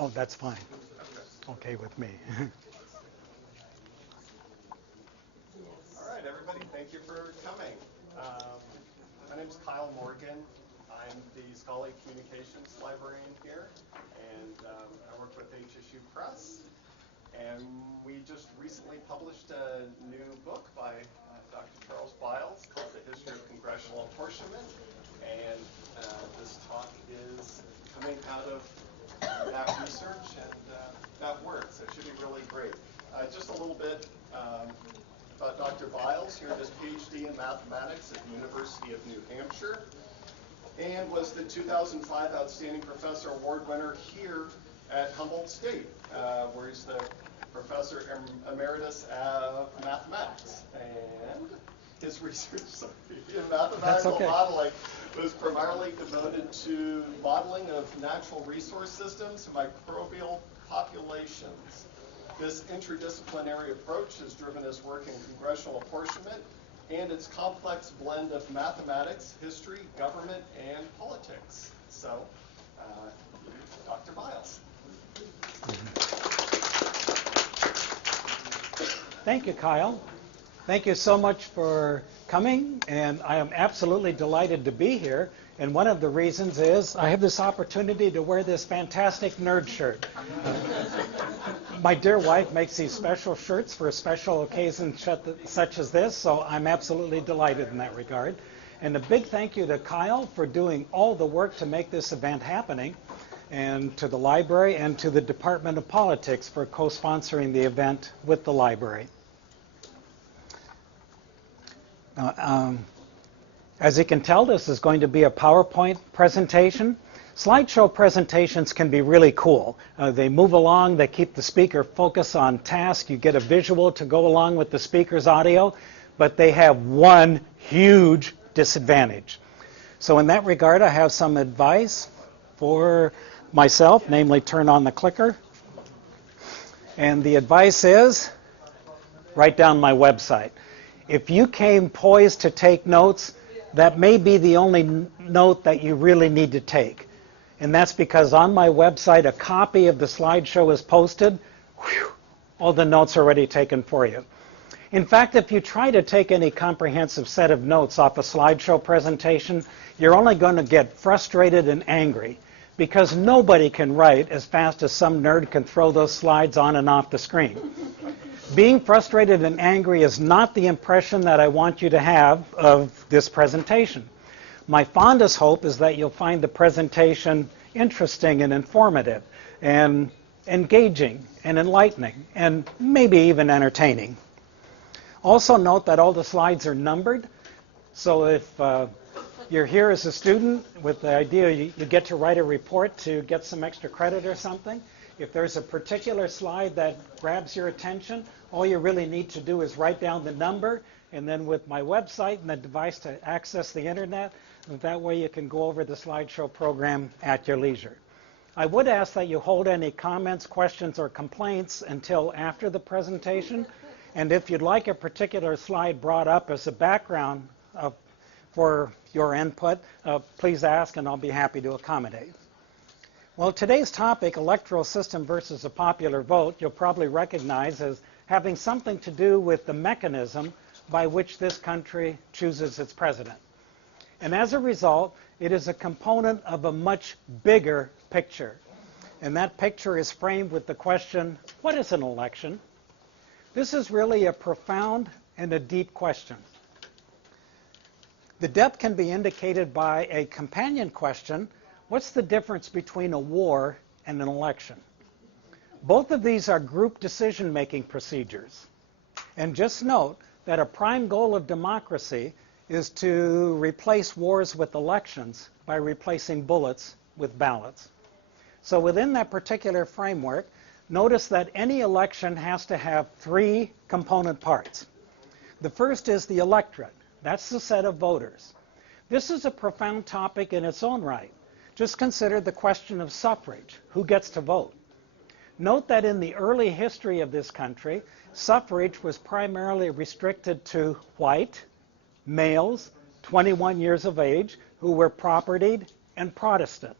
Oh, that's fine. Okay with me. All right, everybody, thank you for coming. My name is Kyle Morgan. I'm the Scholarly Communications Librarian here, and I work with HSU Press. And we just recently published a new book by Dr. Charles Biles called The History of Congressional Apportionment. And this talk is coming out of that research and that work, so it should be really great. Just a little bit about Dr. Biles. He earned his PhD in mathematics at the University of New Hampshire and was the 2005 Outstanding Professor Award winner here at Humboldt State, where he's the Professor Emeritus of Mathematics. And his research in mathematical modeling was primarily devoted to modeling of natural resource systems and microbial populations. This interdisciplinary approach has driven his work in congressional apportionment and its complex blend of mathematics, history, government, and politics. So, Dr. Biles. Thank you, Kyle. Thank you so much for coming, and I am absolutely delighted to be here. And one of the reasons is I have this opportunity to wear this fantastic nerd shirt. My dear wife makes these special shirts for special occasions such as this, so I'm absolutely delighted in that regard. And a big thank you to Kyle for doing all the work to make this event happening, and to the library and to the Department of Politics for co-sponsoring the event with the library. As you can tell, this is going to be a PowerPoint presentation. Slideshow presentations can be really cool. They move along, they keep the speaker focused on task, you get a visual to go along with the speaker's audio, but they have one huge disadvantage. So in that regard, I have some advice for myself, namely turn on the clicker. And the advice is, write down my website. If you came poised to take notes, that may be the only note that you really need to take. And that's because on my website, a copy of the slideshow is posted. Whew, all the notes are already taken for you. In fact, if you try to take any comprehensive set of notes off a slideshow presentation, you're only going to get frustrated and angry, because nobody can write as fast as some nerd can throw those slides on and off the screen. Being frustrated and angry is not the impression that I want you to have of this presentation. My fondest hope is that you'll find the presentation interesting and informative and engaging and enlightening and maybe even entertaining. Also note that all the slides are numbered, so if you're here as a student with the idea you get to write a report to get some extra credit or something, if there's a particular slide that grabs your attention, all you really need to do is write down the number, and then with my website and the device to access the internet, that way you can go over the slideshow program at your leisure. I would ask that you hold any comments, questions, or complaints until after the presentation, and if you'd like a particular slide brought up as a background for your input, please ask and I'll be happy to accommodate. Well, today's topic, electoral system versus a popular vote, you'll probably recognize as having something to do with the mechanism by which this country chooses its president. And as a result, it is a component of a much bigger picture. And that picture is framed with the question, what is an election? This is really a profound and a deep question. The depth can be indicated by a companion question, what's the difference between a war and an election? Both of these are group decision-making procedures. And just note that a prime goal of democracy is to replace wars with elections by replacing bullets with ballots. So within that particular framework, notice that any election has to have three component parts. The first is the electorate. That's the set of voters. This is a profound topic in its own right. Just consider the question of suffrage. Who gets to vote? Note that in the early history of this country, suffrage was primarily restricted to white, males, 21 years of age, who were propertied and Protestant.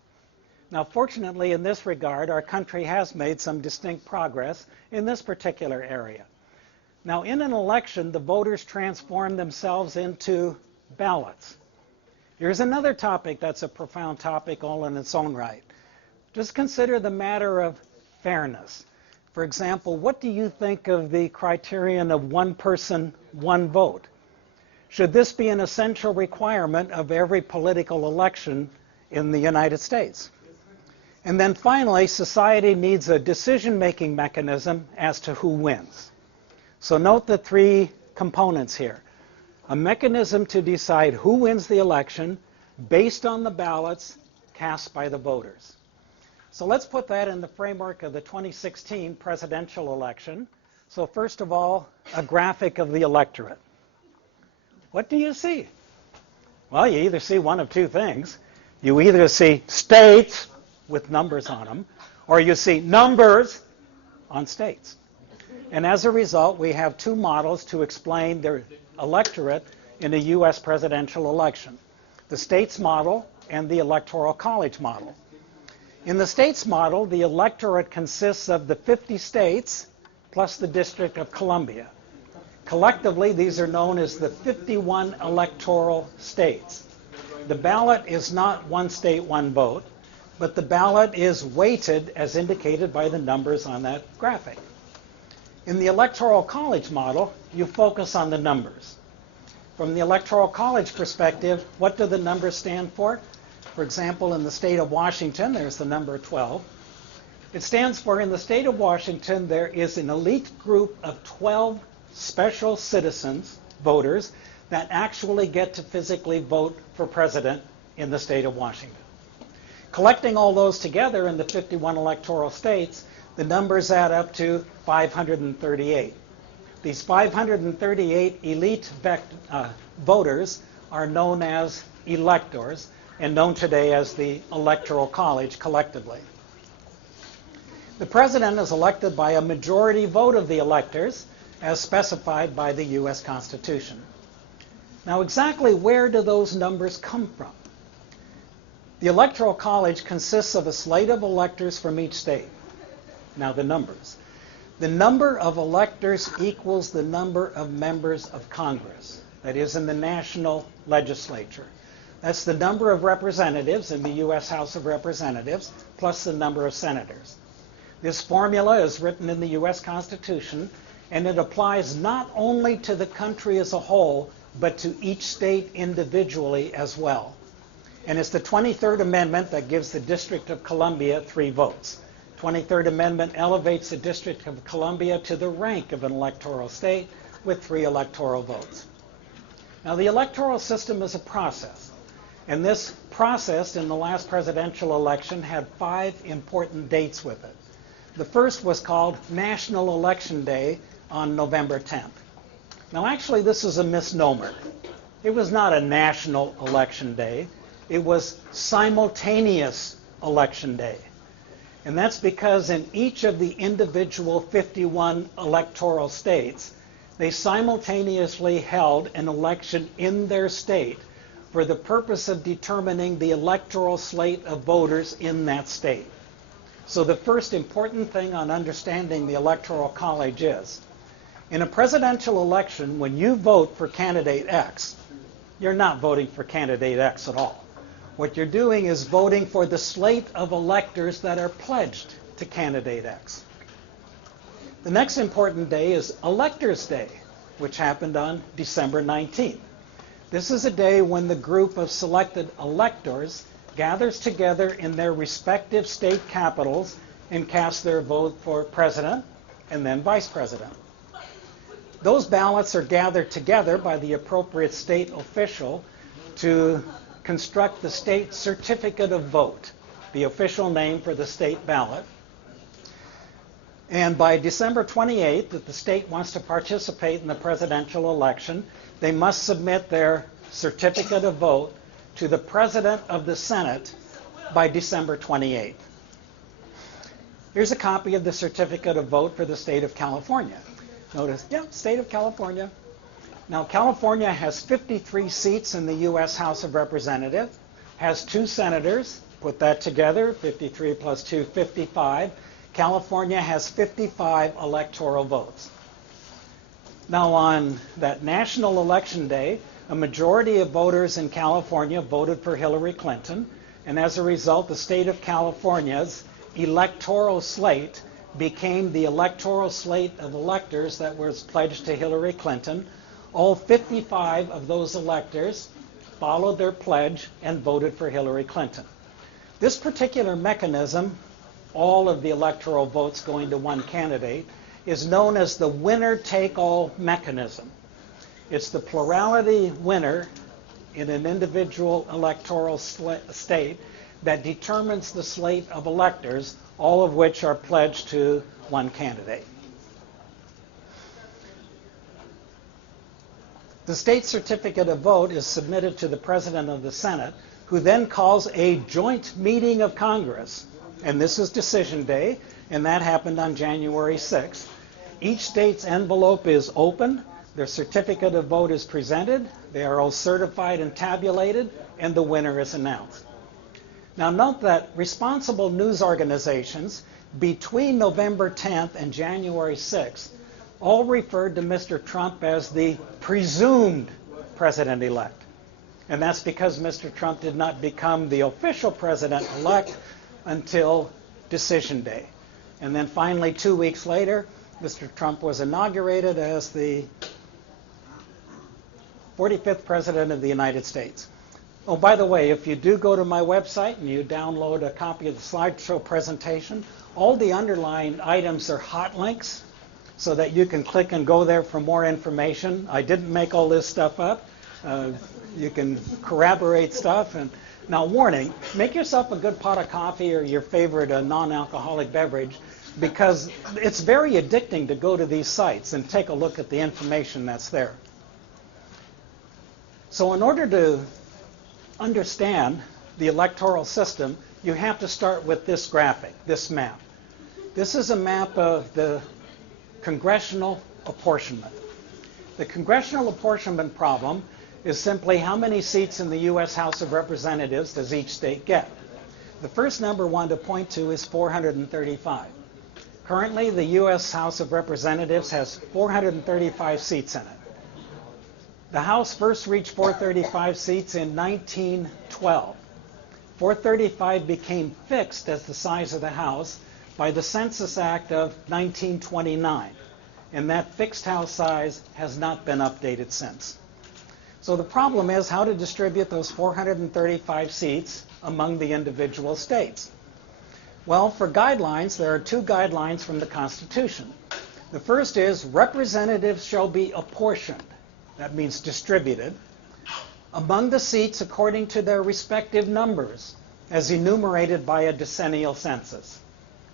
Now, fortunately, in this regard, our country has made some distinct progress in this particular area. Now, in an election, the voters transform themselves into ballots. Here's another topic that's a profound topic all in its own right. Just consider the matter of fairness. For example, what do you think of the criterion of one person, one vote? Should this be an essential requirement of every political election in the United States? And then finally, society needs a decision-making mechanism as to who wins. So note the three components here. A mechanism to decide who wins the election based on the ballots cast by the voters. So let's put that in the framework of the 2016 presidential election. So first of all, a graphic of the electorate. What do you see? Well, you either see one of two things. You either see states with numbers on them, or you see numbers on states. And as a result, we have two models to explain the electorate in a U.S. presidential election: the states model and the electoral college model. In the states model, the electorate consists of the 50 states plus the District of Columbia. Collectively, these are known as the 51 electoral states. The ballot is not one state, one vote, but the ballot is weighted as indicated by the numbers on that graphic. In the electoral college model, you focus on the numbers. From the electoral college perspective, what do the numbers stand for? For example, in the state of Washington, there's the number 12. It stands for, in the state of Washington, there is an elite group of 12 special citizens, voters, that actually get to physically vote for president in the state of Washington. Collecting all those together in the 51 electoral states, the numbers add up to 538. These 538 elite voters are known as electors and known today as the Electoral College collectively. The president is elected by a majority vote of the electors as specified by the U.S. Constitution. Now, exactly where do those numbers come from? The Electoral College consists of a slate of electors from each state. Now, the numbers. The number of electors equals the number of members of Congress, that is, in the national legislature. That's the number of representatives in the U.S. House of Representatives plus the number of senators. This formula is written in the U.S. Constitution, and it applies not only to the country as a whole, but to each state individually as well. And it's the 23rd Amendment that gives the District of Columbia 3 votes. 23rd Amendment elevates the District of Columbia to the rank of an electoral state with 3 electoral votes. Now, the electoral system is a process. And this process in the last presidential election had 5 important dates with it. The first was called National Election Day on November 10th. Now, actually, this is a misnomer. It was not a national election day. It was simultaneous election day. And that's because in each of the individual 51 electoral states, they simultaneously held an election in their state for the purpose of determining the electoral slate of voters in that state. So the first important thing on understanding the Electoral College is, in a presidential election, when you vote for candidate X, you're not voting for candidate X at all. What you're doing is voting for the slate of electors that are pledged to candidate X. The next important day is Electors' Day, which happened on December 19th. This is a day when the group of selected electors gathers together in their respective state capitals and casts their vote for president and then vice president. Those ballots are gathered together by the appropriate state official to construct the state certificate of vote, the official name for the state ballot. And by December 28th, if the state wants to participate in the presidential election, they must submit their certificate of vote to the President of the Senate by December 28th. Here's a copy of the certificate of vote for the state of California. Notice, state of California. Now, California has 53 seats in the U.S. House of Representatives, has 2 senators, Put that together, 53 plus 2, 55. California has 55 electoral votes. Now, on that national election day, a majority of voters in California voted for Hillary Clinton, and as a result, the state of California's electoral slate became the electoral slate of electors that was pledged to Hillary Clinton. All 55 of those electors followed their pledge and voted for Hillary Clinton. This particular mechanism, all of the electoral votes going to one candidate, is known as the winner-take-all mechanism. It's the plurality winner in an individual electoral state that determines the slate of electors, all of which are pledged to one candidate. The state certificate of vote is submitted to the President of the Senate, who then calls a joint meeting of Congress. And this is decision day, and that happened on January 6th. Each state's envelope is open, their certificate of vote is presented, they are all certified and tabulated, and the winner is announced. Now note that responsible news organizations between November 10th and January 6th all referred to Mr. Trump as the presumed president-elect. And that's because Mr. Trump did not become the official president-elect until decision day. And then finally, 2 weeks later, Mr. Trump was inaugurated as the 45th President of the United States. Oh, by the way, if you do go to my website and you download a copy of the slideshow presentation, all the underlined items are hot links so that you can click and go there for more information. I didn't make all this stuff up. You can corroborate stuff. And now, warning, make yourself a good pot of coffee or your favorite non-alcoholic beverage, because it's very addicting to go to these sites and take a look at the information that's there. So in order to understand the electoral system, you have to start with this graphic, this map. This is a map of the congressional apportionment. The congressional apportionment problem is simply how many seats in the U.S. House of Representatives does each state get. The first number one to point to is 435. Currently, the U.S. House of Representatives has 435 seats in it. The House first reached 435 seats in 1912. 435 became fixed as the size of the House by the Census Act of 1929, and that fixed House size has not been updated since. So the problem is how to distribute those 435 seats among the individual states. Well, for guidelines, there are two guidelines from the Constitution. The first is representatives shall be apportioned, that means distributed, among the seats according to their respective numbers, as enumerated by a decennial census.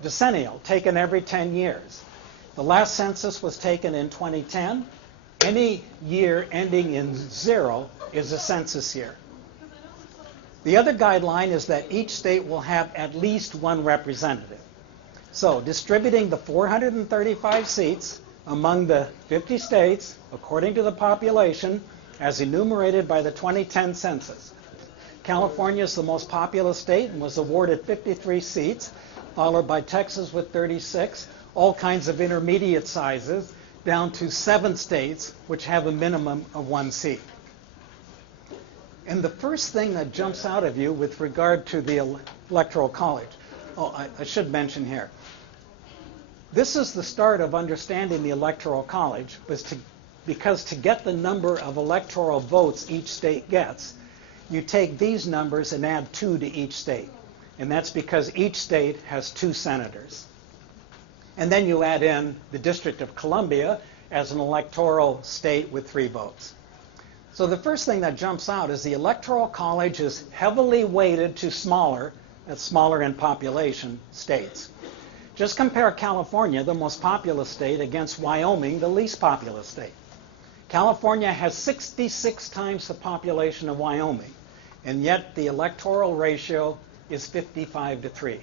Decennial, taken every 10 years. The last census was taken in 2010. Any year ending in 0 is a census year. The other guideline is that each state will have at least one representative. So distributing the 435 seats among the 50 states according to the population as enumerated by the 2010 census. California is the most populous state and was awarded 53 seats, followed by Texas with 36, all kinds of intermediate sizes, down to 7 states which have a minimum of 1 seat. And the first thing that jumps out of you with regard to the Electoral College, I should mention here, this is the start of understanding the Electoral College, because to get the number of electoral votes each state gets, you take these numbers and add 2 to each state. And that's because each state has 2 senators. And then you add in the District of Columbia as an electoral state with 3 votes. So the first thing that jumps out is the Electoral College is heavily weighted to smaller, that's smaller in population, states. Just compare California, the most populous state, against Wyoming, the least populous state. California has 66 times the population of Wyoming, and yet the electoral ratio is 55-3.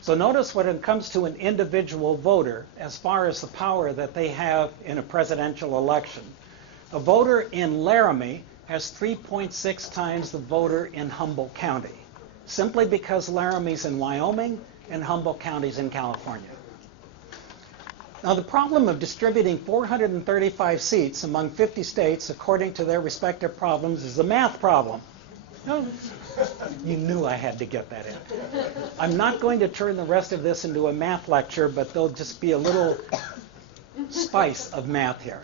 So notice when it comes to an individual voter, as far as the power that they have in a presidential election, a voter in Laramie has 3.6 times the voter in Humboldt County. simply because Laramie's in Wyoming and Humboldt County's in California. Now, the problem of distributing 435 seats among 50 states according to their respective problems is a math problem. No, you knew I had to get that in. I'm not going to turn the rest of this into a math lecture, but there'll just be a little spice of math here.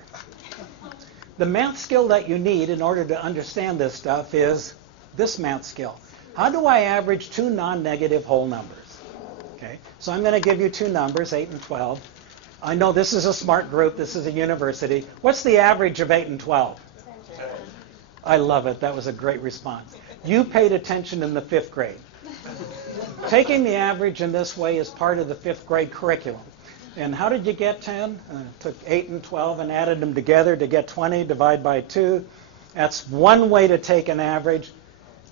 The math skill that you need in order to understand this stuff is this math skill. How do I average two non-negative whole numbers? Okay, so I'm going to give you two numbers, 8 and 12. I know this is a smart group. This is a university. What's the average of 8 and 12? 10. I love it. That was a great response. You paid attention in the 5th grade. Taking the average in this way is part of the 5th grade curriculum. And how did you get 10? Took 8 and 12 and added them together to get 20, divide by 2. That's one way to take an average.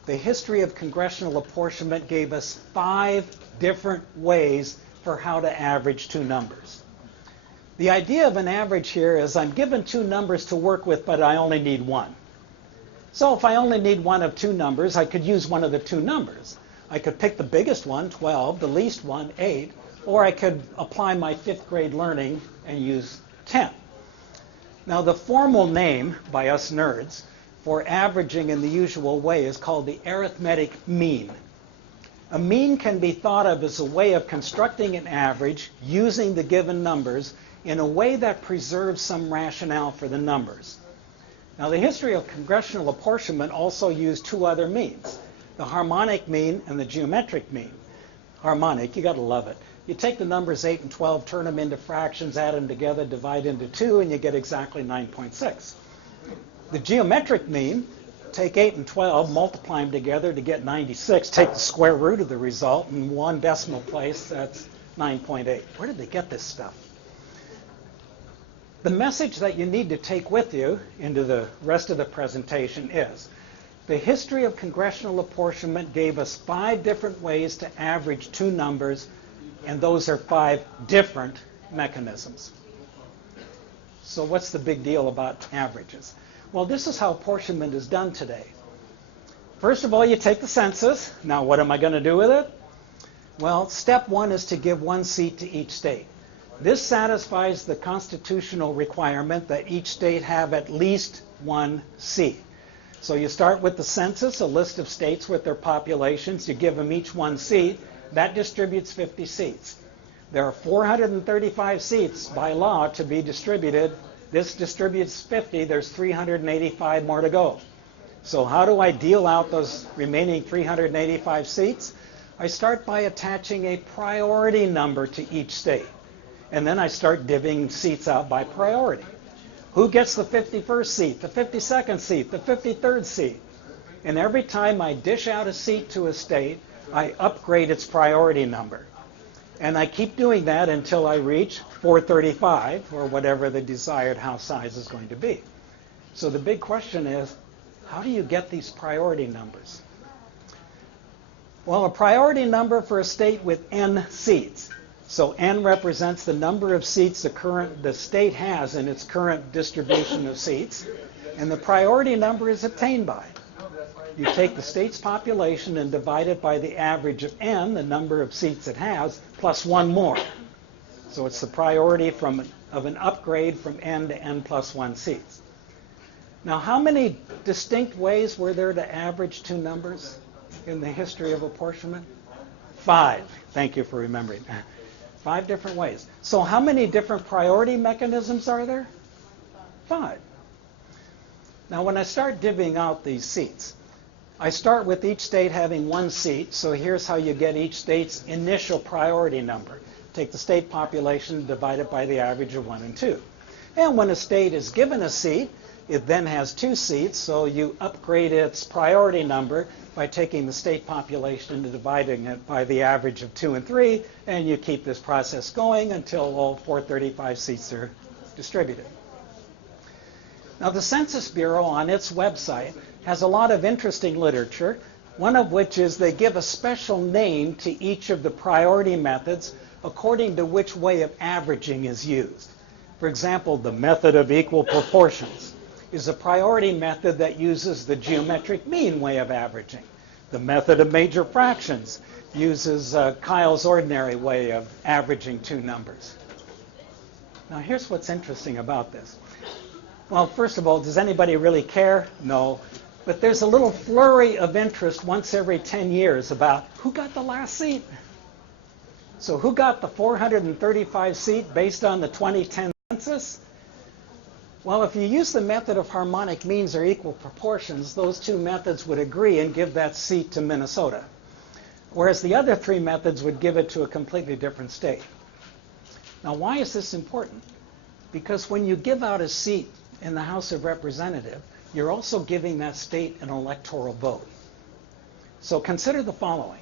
The history of congressional apportionment gave us 5 different ways for how to average two numbers. The idea of an average here is I'm given two numbers to work with, but I only need one. So if I only need one of two numbers, I could use one of the two numbers. I could pick the biggest one, 12, the least one, 8, or I could apply my 5th grade learning and use 10. Now, the formal name by us nerds for averaging in the usual way is called the arithmetic mean. A mean can be thought of as a way of constructing an average using the given numbers in a way that preserves some rationale for the numbers. Now, the history of congressional apportionment also used two other means, the harmonic mean and the geometric mean. Harmonic, you got to love it. You take the numbers 8 and 12, turn them into fractions, add them together, divide into 2, and you get exactly 9.6. The geometric mean, take 8 and 12, multiply them together to get 96, take the square root of the result in one decimal place, that's 9.8. Where did they get this stuff? The message that you need to take with you into the rest of the presentation is the history of congressional apportionment gave us 5 different ways to average two numbers, and those are 5 different mechanisms. So what's the big deal about averages? Well, this is how apportionment is done today. First of all, you take the census. Now, what am I going to do with it? Well, step 1 is to give 1 seat to each state. This satisfies the constitutional requirement that each state have at least 1 seat. So you start with the census, a list of states with their populations. You give them each 1 seat. That distributes 50 seats. There are 435 seats by law to be distributed. This distributes 50. There's 385 more to go. So how do I deal out those remaining 385 seats? I start by attaching a priority number to each state. And then I start divvying seats out by priority. Who gets the 51st seat, the 52nd seat, the 53rd seat? And every time I dish out a seat to a state, I upgrade its priority number. And I keep doing that until I reach 435, or whatever the desired house size is going to be. So the big question is, how do you get these priority numbers? Well, a priority number for a state with n seats. So n represents the number of seats the state has in its current distribution of seats. And the priority number is obtained by. You take the state's population and divide it by the average of n, the number of seats it has, plus 1 more. So it's the priority of an upgrade from n to n plus 1 seats. Now, how many distinct ways were there to average two numbers in the history of apportionment? 5. Thank you for remembering that. 5 different ways. So how many different priority mechanisms are there? 5. Now, when I start divvying out these seats, I start with each state having 1 seat. So here's how you get each state's initial priority number. Take the state population, divide it by the average of 1 and 2. And when a state is given a seat, it then has 2 seats. So you upgrade its priority number by taking the state population and dividing it by the average of 2 and 3, and you keep this process going until all 435 seats are distributed. Now, the Census Bureau on its website has a lot of interesting literature, one of which is they give a special name to each of the priority methods according to which way of averaging is used. For example, the method of equal proportions is a priority method that uses the geometric mean way of averaging. The method of major fractions uses Kyle's ordinary way of averaging two numbers. Now here's what's interesting about this. Well, first of all, does anybody really care? No. But there's a little flurry of interest once every 10 years about who got the last seat. So who got the 435 seat based on the 2010 census? Well, if you use the method of harmonic means or equal proportions, those two methods would agree and give that seat to Minnesota. Whereas the other three methods would give it to a completely different state. Now, why is this important? Because when you give out a seat in the House of Representatives, you're also giving that state an electoral vote. So consider the following.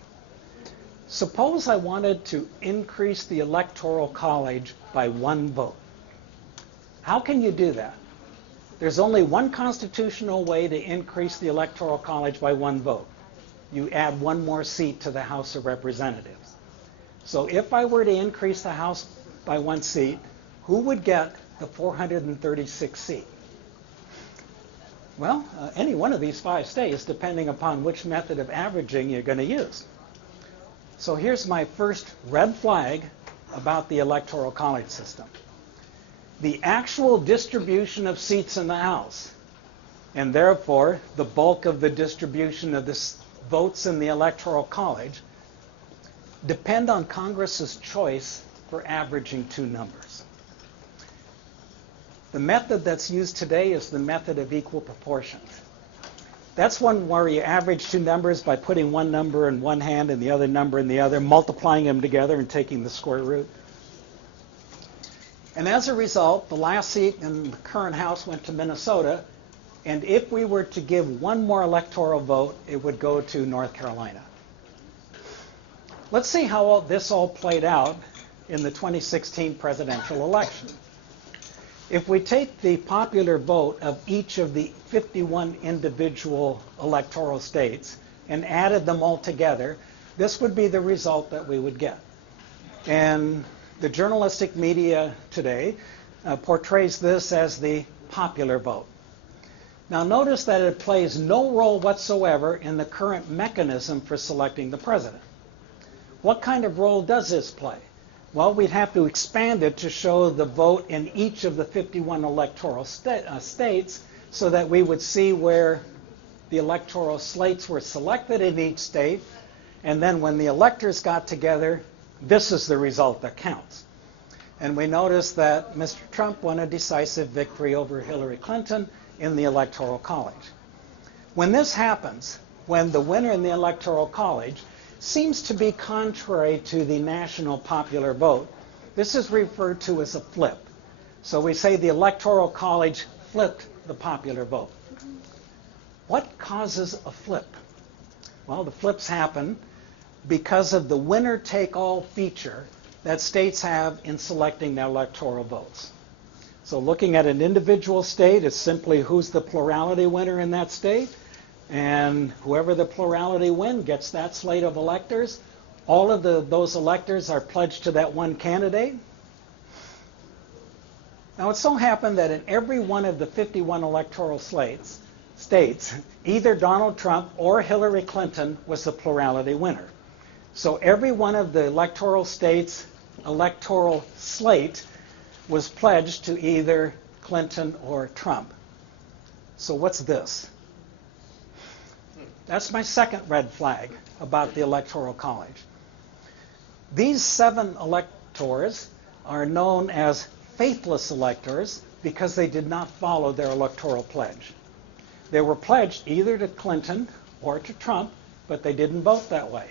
Suppose I wanted to increase the Electoral College by 1 vote. How can you do that? There's only one constitutional way to increase the Electoral College by 1 vote. You add 1 more seat to the House of Representatives. So if I were to increase the House by 1 seat, who would get the 436th seat? Well, any one of these 5 states, depending upon which method of averaging you're going to use. So here's my first red flag about the Electoral College system. The actual distribution of seats in the House, and therefore the bulk of the distribution of the votes in the Electoral College, depend on Congress's choice for averaging 2 numbers. The method that's used today is the method of equal proportions. That's one where you average 2 numbers by putting one number in one hand and the other number in the other, multiplying them together and taking the square root. And as a result, the last seat in the current House went to Minnesota, and if we were to give 1 more electoral vote, it would go to North Carolina. Let's see how this all played out in the 2016 presidential election. If we take the popular vote of each of the 51 individual electoral states and added them all together, this would be the result that we would get. And the journalistic media today portrays this as the popular vote. Now notice that it plays no role whatsoever in the current mechanism for selecting the president. What kind of role does this play? Well, we'd have to expand it to show the vote in each of the 51 electoral states so that we would see where the electoral slates were selected in each state, and then when the electors got together, this is the result that counts. And we notice that Mr. Trump won a decisive victory over Hillary Clinton in the Electoral College. When this happens, when the winner in the Electoral College seems to be contrary to the national popular vote, this is referred to as a flip. So we say the Electoral College flipped the popular vote. What causes a flip? Well, the flips happen because of the winner-take-all feature that states have in selecting their electoral votes. So looking at an individual state, it's simply who's the plurality winner in that state, and whoever the plurality win gets that slate of electors. All of those electors are pledged to that one candidate. Now it so happened that in every one of the 51 electoral states, either Donald Trump or Hillary Clinton was the plurality winner. So every one of the electoral states' electoral slate was pledged to either Clinton or Trump. So what's this? That's my second red flag about the Electoral College. These 7 electors are known as faithless electors because they did not follow their electoral pledge. They were pledged either to Clinton or to Trump, but they didn't vote that way.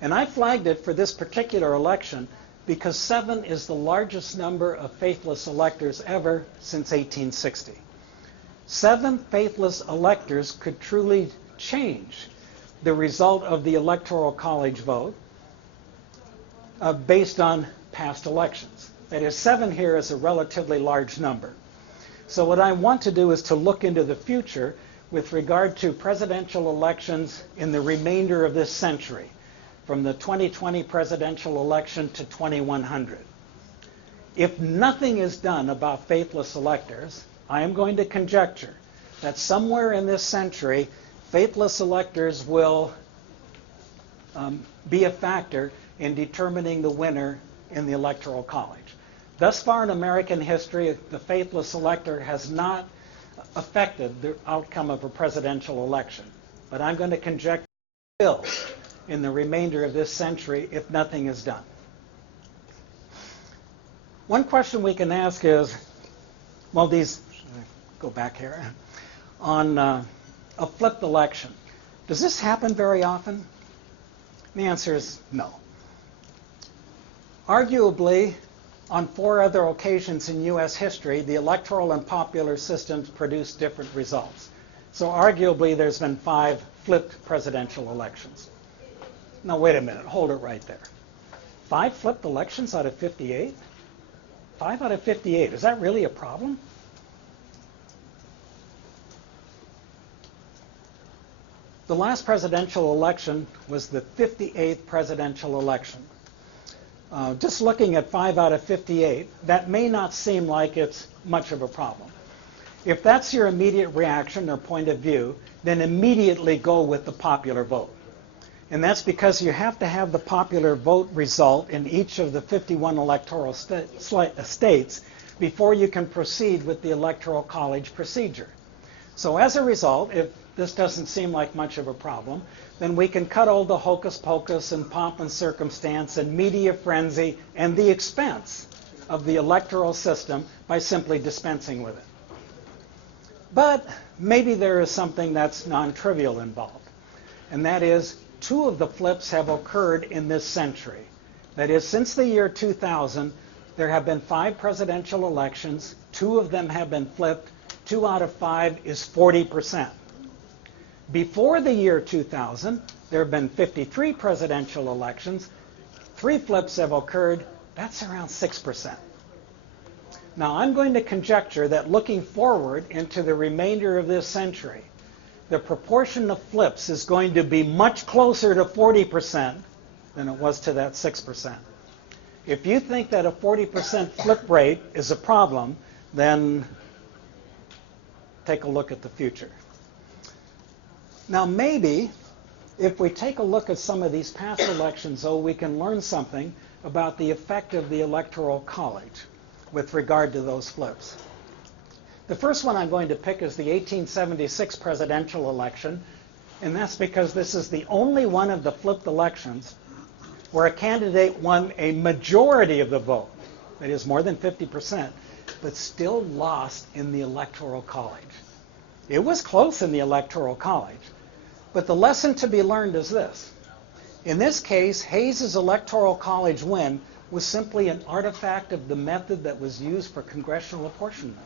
And I flagged it for this particular election because 7 is the largest number of faithless electors ever since 1860. 7 faithless electors could truly change the result of the Electoral College vote based on past elections. That is, 7 here is a relatively large number. So what I want to do is to look into the future with regard to presidential elections in the remainder of this century, from the 2020 presidential election to 2100. If nothing is done about faithless electors, I am going to conjecture that somewhere in this century, faithless electors will be a factor in determining the winner in the Electoral College. Thus far in American history, the faithless elector has not affected the outcome of a presidential election. But I'm going to conjecture it will in the remainder of this century if nothing is done. One question we can ask is, well, go back here, on a flipped election. Does this happen very often? The answer is no. Arguably, on 4 other occasions in U.S. history, the electoral and popular systems produced different results. So arguably, there's been 5 flipped presidential elections. Now, wait a minute. Hold it right there. 5 flipped elections out of 58? 5 out of 58. Is that really a problem? The last presidential election was the 58th presidential election. Just looking at 5 out of 58, that may not seem like it's much of a problem. If that's your immediate reaction or point of view, then immediately go with the popular vote. And that's because you have to have the popular vote result in each of the 51 electoral states before you can proceed with the Electoral College procedure. So as a result, if this doesn't seem like much of a problem, then we can cut all the hocus pocus and pomp and circumstance and media frenzy and the expense of the electoral system by simply dispensing with it. But maybe there is something that's non-trivial involved, and that is 2 of the flips have occurred in this century. That is, since the year 2000, there have been 5 presidential elections. 2 of them have been flipped. 2 out of 5 is 40%. Before the year 2000, there have been 53 presidential elections. 3 flips have occurred. That's around 6%. Now, I'm going to conjecture that looking forward into the remainder of this century, the proportion of flips is going to be much closer to 40% than it was to that 6%. If you think that a 40% flip rate is a problem, then take a look at the future. Now, maybe if we take a look at some of these past elections, though, we can learn something about the effect of the Electoral College with regard to those flips. The first one I'm going to pick is the 1876 presidential election, and that's because this is the only one of the flipped elections where a candidate won a majority of the vote, that is more than 50%, but still lost in the Electoral College. It was close in the Electoral College, but the lesson to be learned is this. In this case, Hayes's Electoral College win was simply an artifact of the method that was used for congressional apportionment.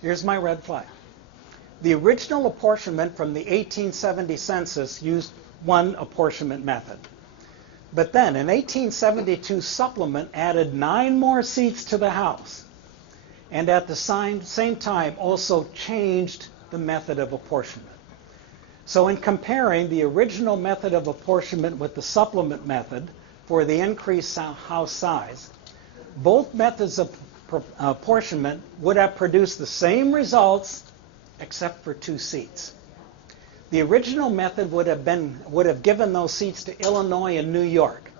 Here's my red flag. The original apportionment from the 1870 census used one apportionment method. But then an 1872 supplement added 9 more seats to the House, and at the same time also changed the method of apportionment. So in comparing the original method of apportionment with the supplement method for the increased House size, both methods of apportionment would have produced the same results except for 2 seats. The original method would have given those seats to Illinois and New York.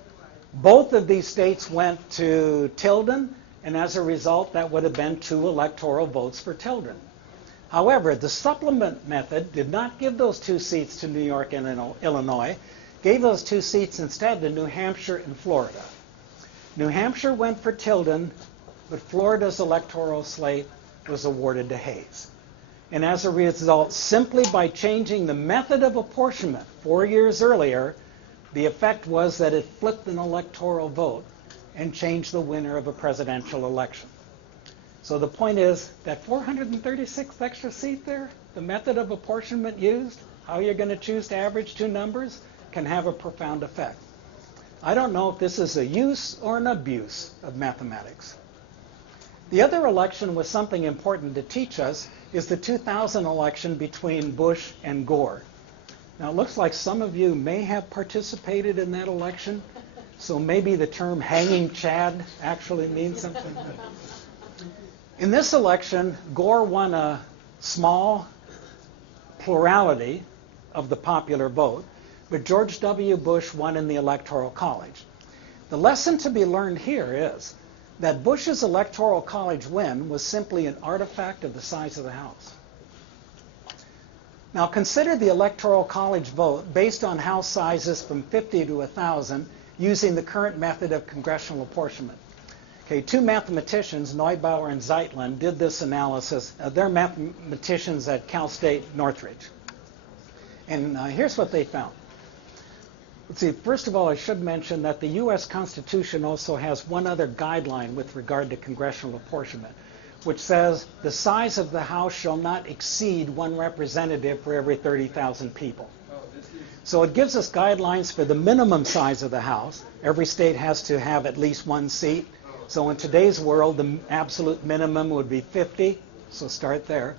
Both of these states went to Tilden, and as a result, that would have been 2 electoral votes for Tilden. However, the supplement method did not give those 2 seats to New York and Illinois, gave those 2 seats instead to New Hampshire and Florida. New Hampshire went for Tilden, but Florida's electoral slate was awarded to Hayes. And as a result, simply by changing the method of apportionment 4 years earlier, the effect was that it flipped an electoral vote and changed the winner of a presidential election. So the point is that 436th extra seat there, the method of apportionment used, how you're going to choose to average 2 numbers, can have a profound effect. I don't know if this is a use or an abuse of mathematics. The other election with something important to teach us is the 2000 election between Bush and Gore. Now, it looks like some of you may have participated in that election, so maybe the term hanging Chad actually means something. In this election, Gore won a small plurality of the popular vote, but George W. Bush won in the Electoral College. The lesson to be learned here is that Bush's Electoral College win was simply an artifact of the size of the House. Now consider the Electoral College vote based on House sizes from 50 to 1,000 using the current method of congressional apportionment. Okay, two mathematicians, Neubauer and Zeitlin, did this analysis. They're mathematicians at Cal State Northridge. And here's what they found. Let's see, first of all, I should mention that the U.S. Constitution also has one other guideline with regard to congressional apportionment, which says the size of the House shall not exceed one representative for every 30,000 people. So it gives us guidelines for the minimum size of the House. Every state has to have at least one seat. So in today's world, the absolute minimum would be 50, so start there.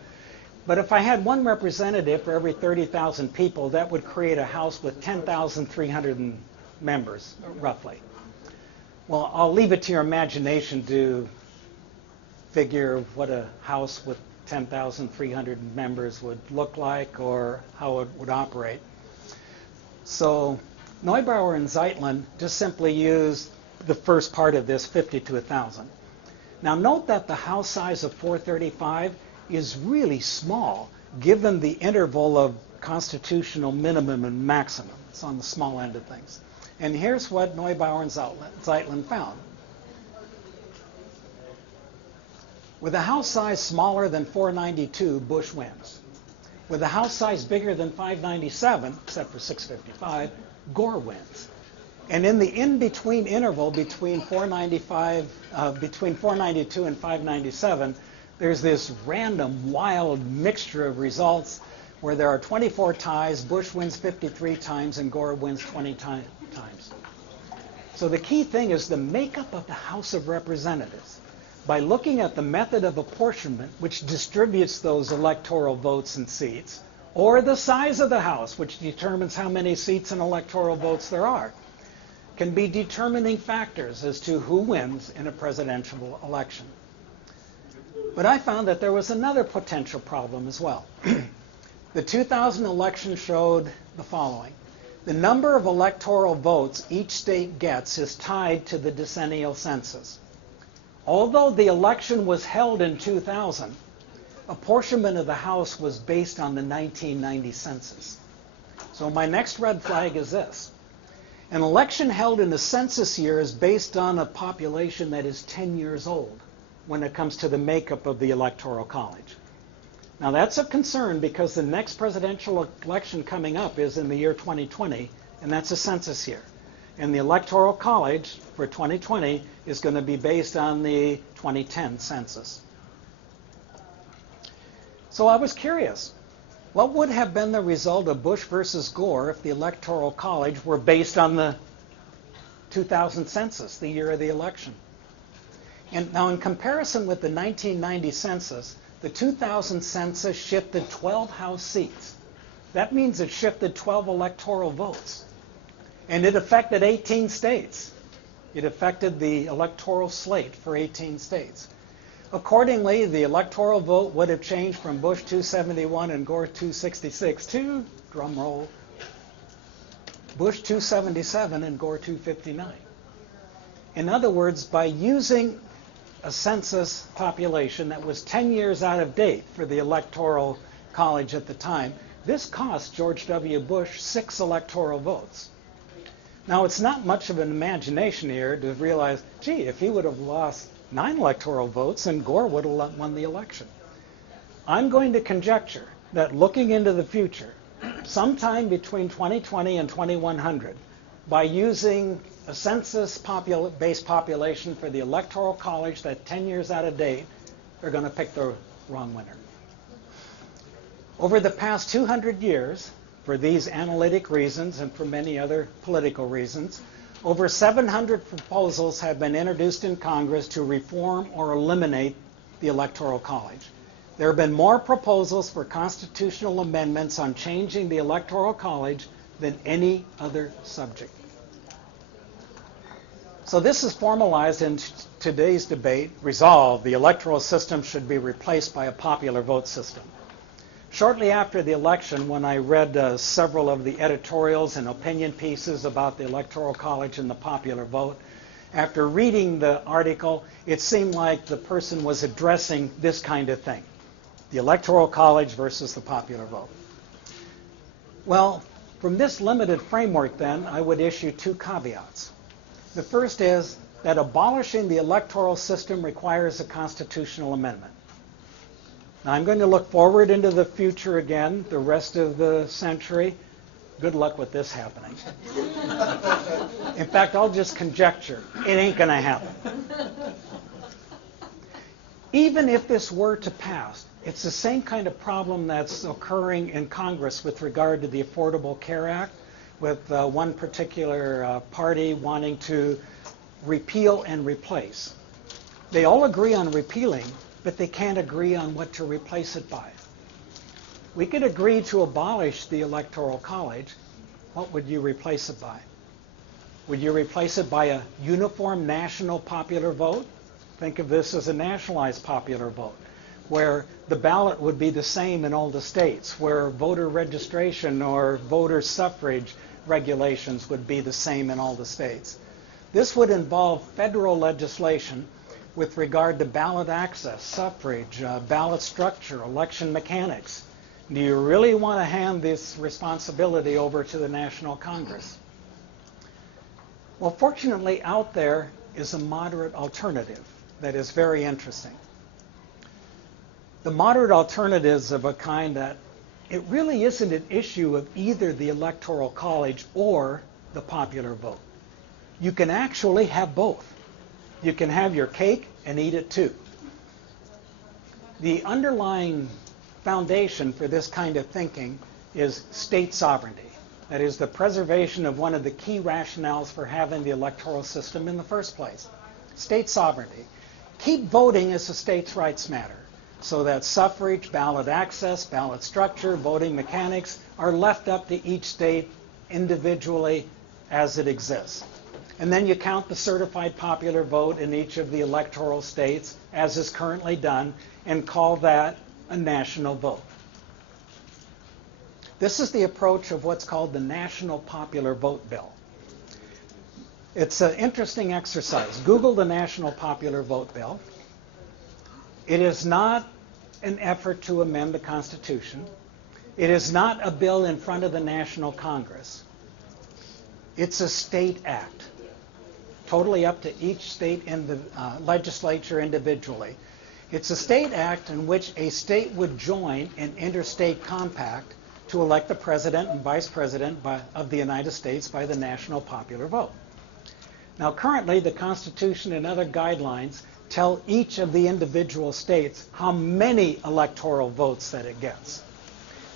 But if I had one representative for every 30,000 people, that would create a House with 10,300 members, roughly. Well, I'll leave it to your imagination to figure what a House with 10,300 members would look like or how it would operate. So Neubauer and Zeitlin just simply used the first part of this, 50 to 1,000. Now note that the House size of 435 is really small given the interval of constitutional minimum and maximum. It's on the small end of things. And here's what Neubauer and Zeitlin found. With a House size smaller than 492, Bush wins. With a House size bigger than 597, except for 655, Gore wins. And in the in-between interval between 492 and 597, there's this random, wild mixture of results where there are 24 ties, Bush wins 53 times, and Gore wins 20 times. So the key thing is the makeup of the House of Representatives. By looking at the method of apportionment, which distributes those electoral votes and seats, or the size of the House, which determines how many seats and electoral votes there are, can be determining factors as to who wins in a presidential election. But I found that there was another potential problem as well. The 2000 election showed the following. The number of electoral votes each state gets is tied to the decennial census. Although the election was held in 2000, apportionment of the House was based on the 1990 census. So my next red flag is this. An election held in a census year is based on a population that is 10 years old when it comes to the makeup of the Electoral College. Now that's a concern because the next presidential election coming up is in the year 2020, and that's a census year. And the Electoral College for 2020 is going to be based on the 2010 census. So I was curious. What would have been the result of Bush versus Gore if the Electoral College were based on the 2000 census, the year of the election? And now in comparison with the 1990 census, the 2000 census shifted 12 House seats. That means it shifted 12 electoral votes. And it affected 18 states. It affected the electoral slate for 18 states. Accordingly, the electoral vote would have changed from Bush 271 and Gore 266 to, drum roll, Bush 277 and Gore 259. In other words, by using a census population that was 10 years out of date for the Electoral College at the time, this cost George W. Bush 6 electoral votes. Now, it's not much of an imagination here to realize, gee, if he would have lost 9 electoral votes, and Gore would have won the election. I'm going to conjecture that looking into the future, sometime between 2020 and 2100, by using a census-based population for the Electoral College that's 10 years out of date, they're going to pick the wrong winner. Over the past 200 years, for these analytic reasons and for many other political reasons, over 700 proposals have been introduced in Congress to reform or eliminate the Electoral College. There have been more proposals for constitutional amendments on changing the Electoral College than any other subject. So this is formalized in today's debate. Resolved, the electoral system should be replaced by a popular vote system. Shortly after the election, when I read several of the editorials and opinion pieces about the Electoral College and the popular vote, after reading the article, it seemed like the person was addressing this kind of thing, the Electoral College versus the popular vote. Well, from this limited framework then, I would issue two caveats. The first is that abolishing the electoral system requires a constitutional amendment. Now, I'm going to look forward into the future again, the rest of the century. Good luck with this happening. In fact, I'll just conjecture. It ain't going to happen. Even if this were to pass, it's the same kind of problem that's occurring in Congress with regard to the Affordable Care Act, with one particular party wanting to repeal and replace. They all agree on repealing, but they can't agree on what to replace it by. We could agree to abolish the Electoral College. What would you replace it by? Would you replace it by a uniform national popular vote? Think of this as a nationalized popular vote, where the ballot would be the same in all the states, where voter registration or voter suffrage regulations would be the same in all the states. This would involve federal legislation with regard to ballot access, suffrage, ballot structure, election mechanics. Do you really want to hand this responsibility over to the National Congress? Well, fortunately, out there is a moderate alternative that is very interesting. The moderate alternatives of a kind that it really isn't an issue of either the Electoral College or the popular vote. You can actually have both. You can have your cake and eat it too. The underlying foundation for this kind of thinking is state sovereignty. That is the preservation of one of the key rationales for having the electoral system in the first place. State sovereignty. Keep voting as a states' rights matter, so that suffrage, ballot access, ballot structure, voting mechanics are left up to each state individually as it exists. And then you count the certified popular vote in each of the electoral states, as is currently done, and call that a national vote. This is the approach of what's called the National Popular Vote Bill. It's an interesting exercise. Google the National Popular Vote Bill. It is not an effort to amend the Constitution. It is not a bill in front of the National Congress. It's a state act, totally up to each state in the legislature individually. It's a state act in which a state would join an interstate compact to elect the president and vice president of the United States by the national popular vote. Now, currently, the Constitution and other guidelines tell each of the individual states how many electoral votes that it gets.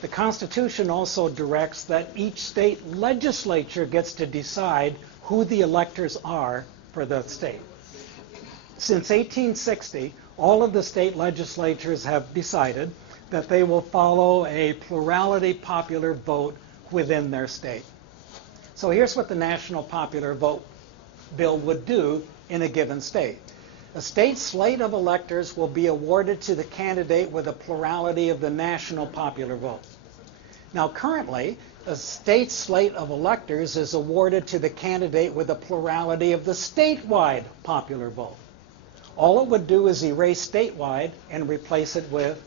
The Constitution also directs that each state legislature gets to decide who the electors are for the state. Since 1860, all of the state legislatures have decided that they will follow a plurality popular vote within their state. So here's what the National Popular Vote Bill would do in a given state. A state slate of electors will be awarded to the candidate with a plurality of the national popular vote. Now, currently, a state slate of electors is awarded to the candidate with a plurality of the statewide popular vote. All it would do is erase statewide and replace it with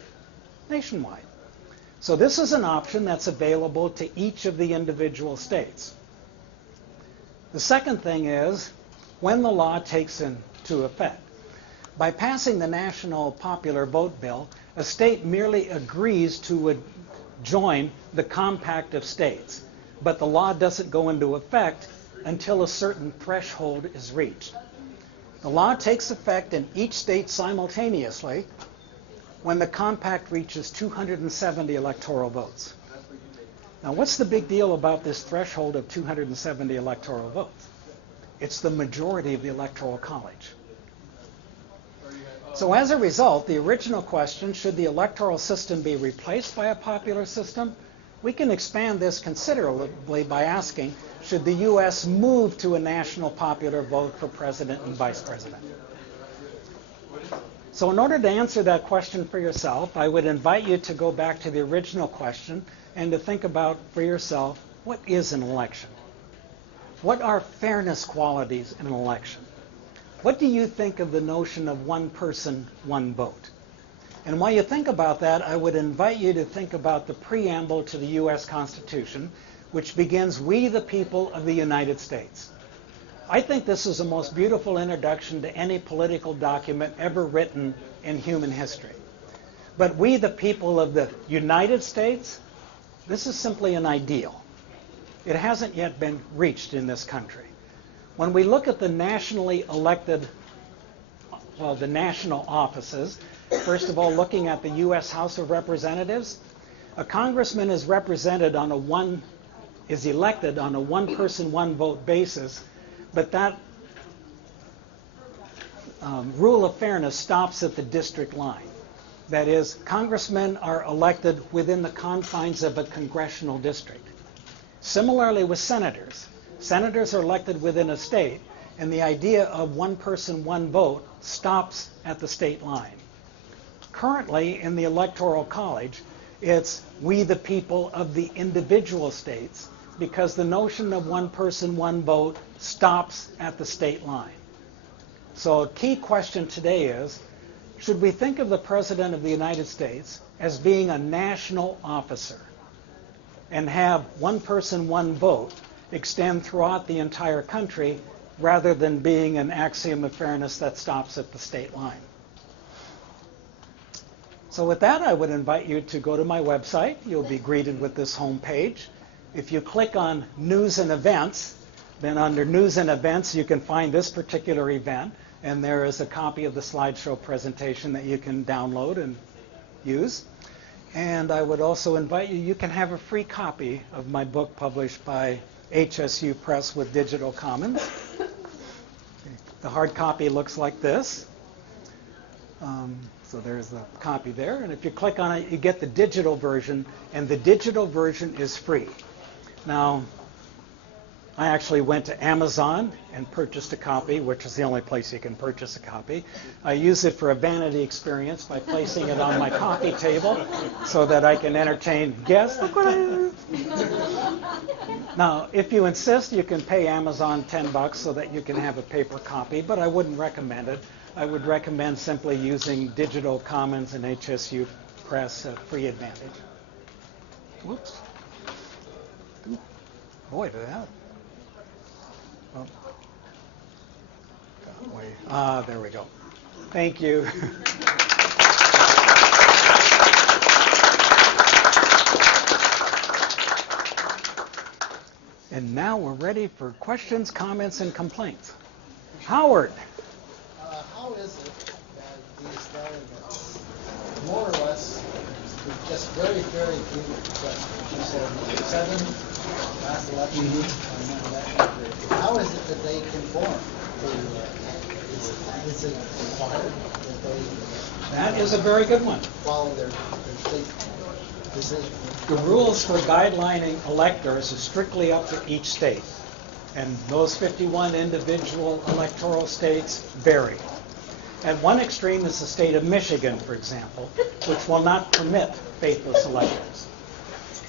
nationwide. So this is an option that's available to each of the individual states. The second thing is when the law takes into effect. By passing the National Popular Vote Bill, a state merely agrees to join the compact of states, but the law doesn't go into effect until a certain threshold is reached. The law takes effect in each state simultaneously when the compact reaches 270 electoral votes. Now, what's the big deal about this threshold of 270 electoral votes? It's the majority of the Electoral College. So as a result, the original question, should the electoral system be replaced by a popular system? We can expand this considerably by asking, should the U.S. move to a national popular vote for president and vice president? So in order to answer that question for yourself, I would invite you to go back to the original question and to think about for yourself, what is an election? What are fairness qualities in an election? What do you think of the notion of one person, one vote? And while you think about that, I would invite you to think about the preamble to the U.S. Constitution, which begins, "We the people of the United States." I think this is the most beautiful introduction to any political document ever written in human history. But we the people of the United States, this is simply an ideal. It hasn't yet been reached in this country. When we look at the nationally elected, the national offices, first of all, looking at the U.S. House of Representatives, a congressman is elected on a one-person, one-vote basis, but that rule of fairness stops at the district line. That is, congressmen are elected within the confines of a congressional district. Similarly with senators. Senators are elected within a state, and the idea of one person, one vote stops at the state line. Currently, in the Electoral College, it's we the people of the individual states, because the notion of one person, one vote stops at the state line. So a key question today is, should we think of the President of the United States as being a national officer and have one person, one vote extend throughout the entire country rather than being an axiom of fairness that stops at the state line? So with that, I would invite you to go to my website. You'll be greeted with this home page. If you click on News and Events, then under News and Events, you can find this particular event, and there is a copy of the slideshow presentation that you can download and use. And I would also invite you, you can have a free copy of my book published by HSU Press with Digital Commons. The hard copy looks like this. So there's the copy there. And if you click on it, you get the digital version, and the digital version is free. Now, I actually went to Amazon and purchased a copy, which is the only place you can purchase a copy. I use it for a vanity experience by placing it on my coffee table so that I can entertain guests. Look what I have. Now, if you insist, you can pay Amazon $10 so that you can have a paper copy, but I wouldn't recommend it. I would recommend simply using Digital Commons and HSU Press free advantage. Whoops. Ooh. Boy, did that. Oh. There we go. Thank you. And now we're ready for questions, comments, and complaints. Howard. How is it that these delegates, more or less, with just very, very few questions, you said 7 last election, how is it that they conform to, is it required that they That is a very good one. follow their state decision? The rules for guidelining electors is strictly up to each state. And those 51 individual electoral states vary. At one extreme is the state of Michigan, for example, which will not permit faithless electors.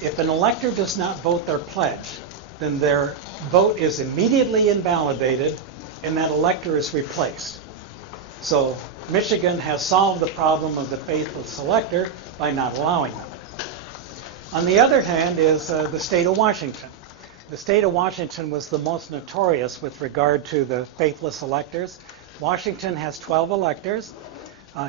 If an elector does not vote their pledge, then their vote is immediately invalidated and that elector is replaced. So Michigan has solved the problem of the faithless elector by not allowing them. On the other hand is the state of Washington. The state of Washington was the most notorious with regard to the faithless electors. Washington has 12 electors.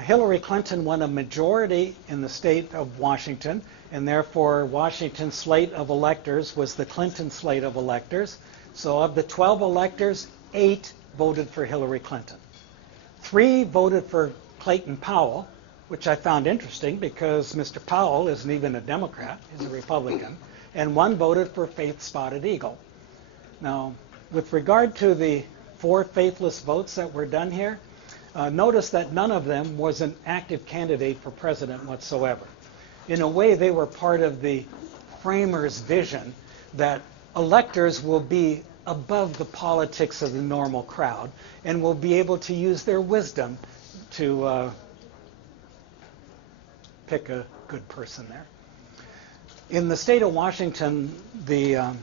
Hillary Clinton won a majority in the state of Washington, and therefore Washington's slate of electors was the Clinton slate of electors. So of the 12 electors, 8 voted for Hillary Clinton. 3 voted for Clayton Powell, which I found interesting because Mr. Powell isn't even a Democrat, he's a Republican, and 1 voted for Faith Spotted Eagle. Now, with regard to the 4 faithless votes that were done here, notice that none of them was an active candidate for president whatsoever. In a way, they were part of the framers' vision that electors will be above the politics of the normal crowd and will be able to use their wisdom to pick a good person there. In the state of Washington, the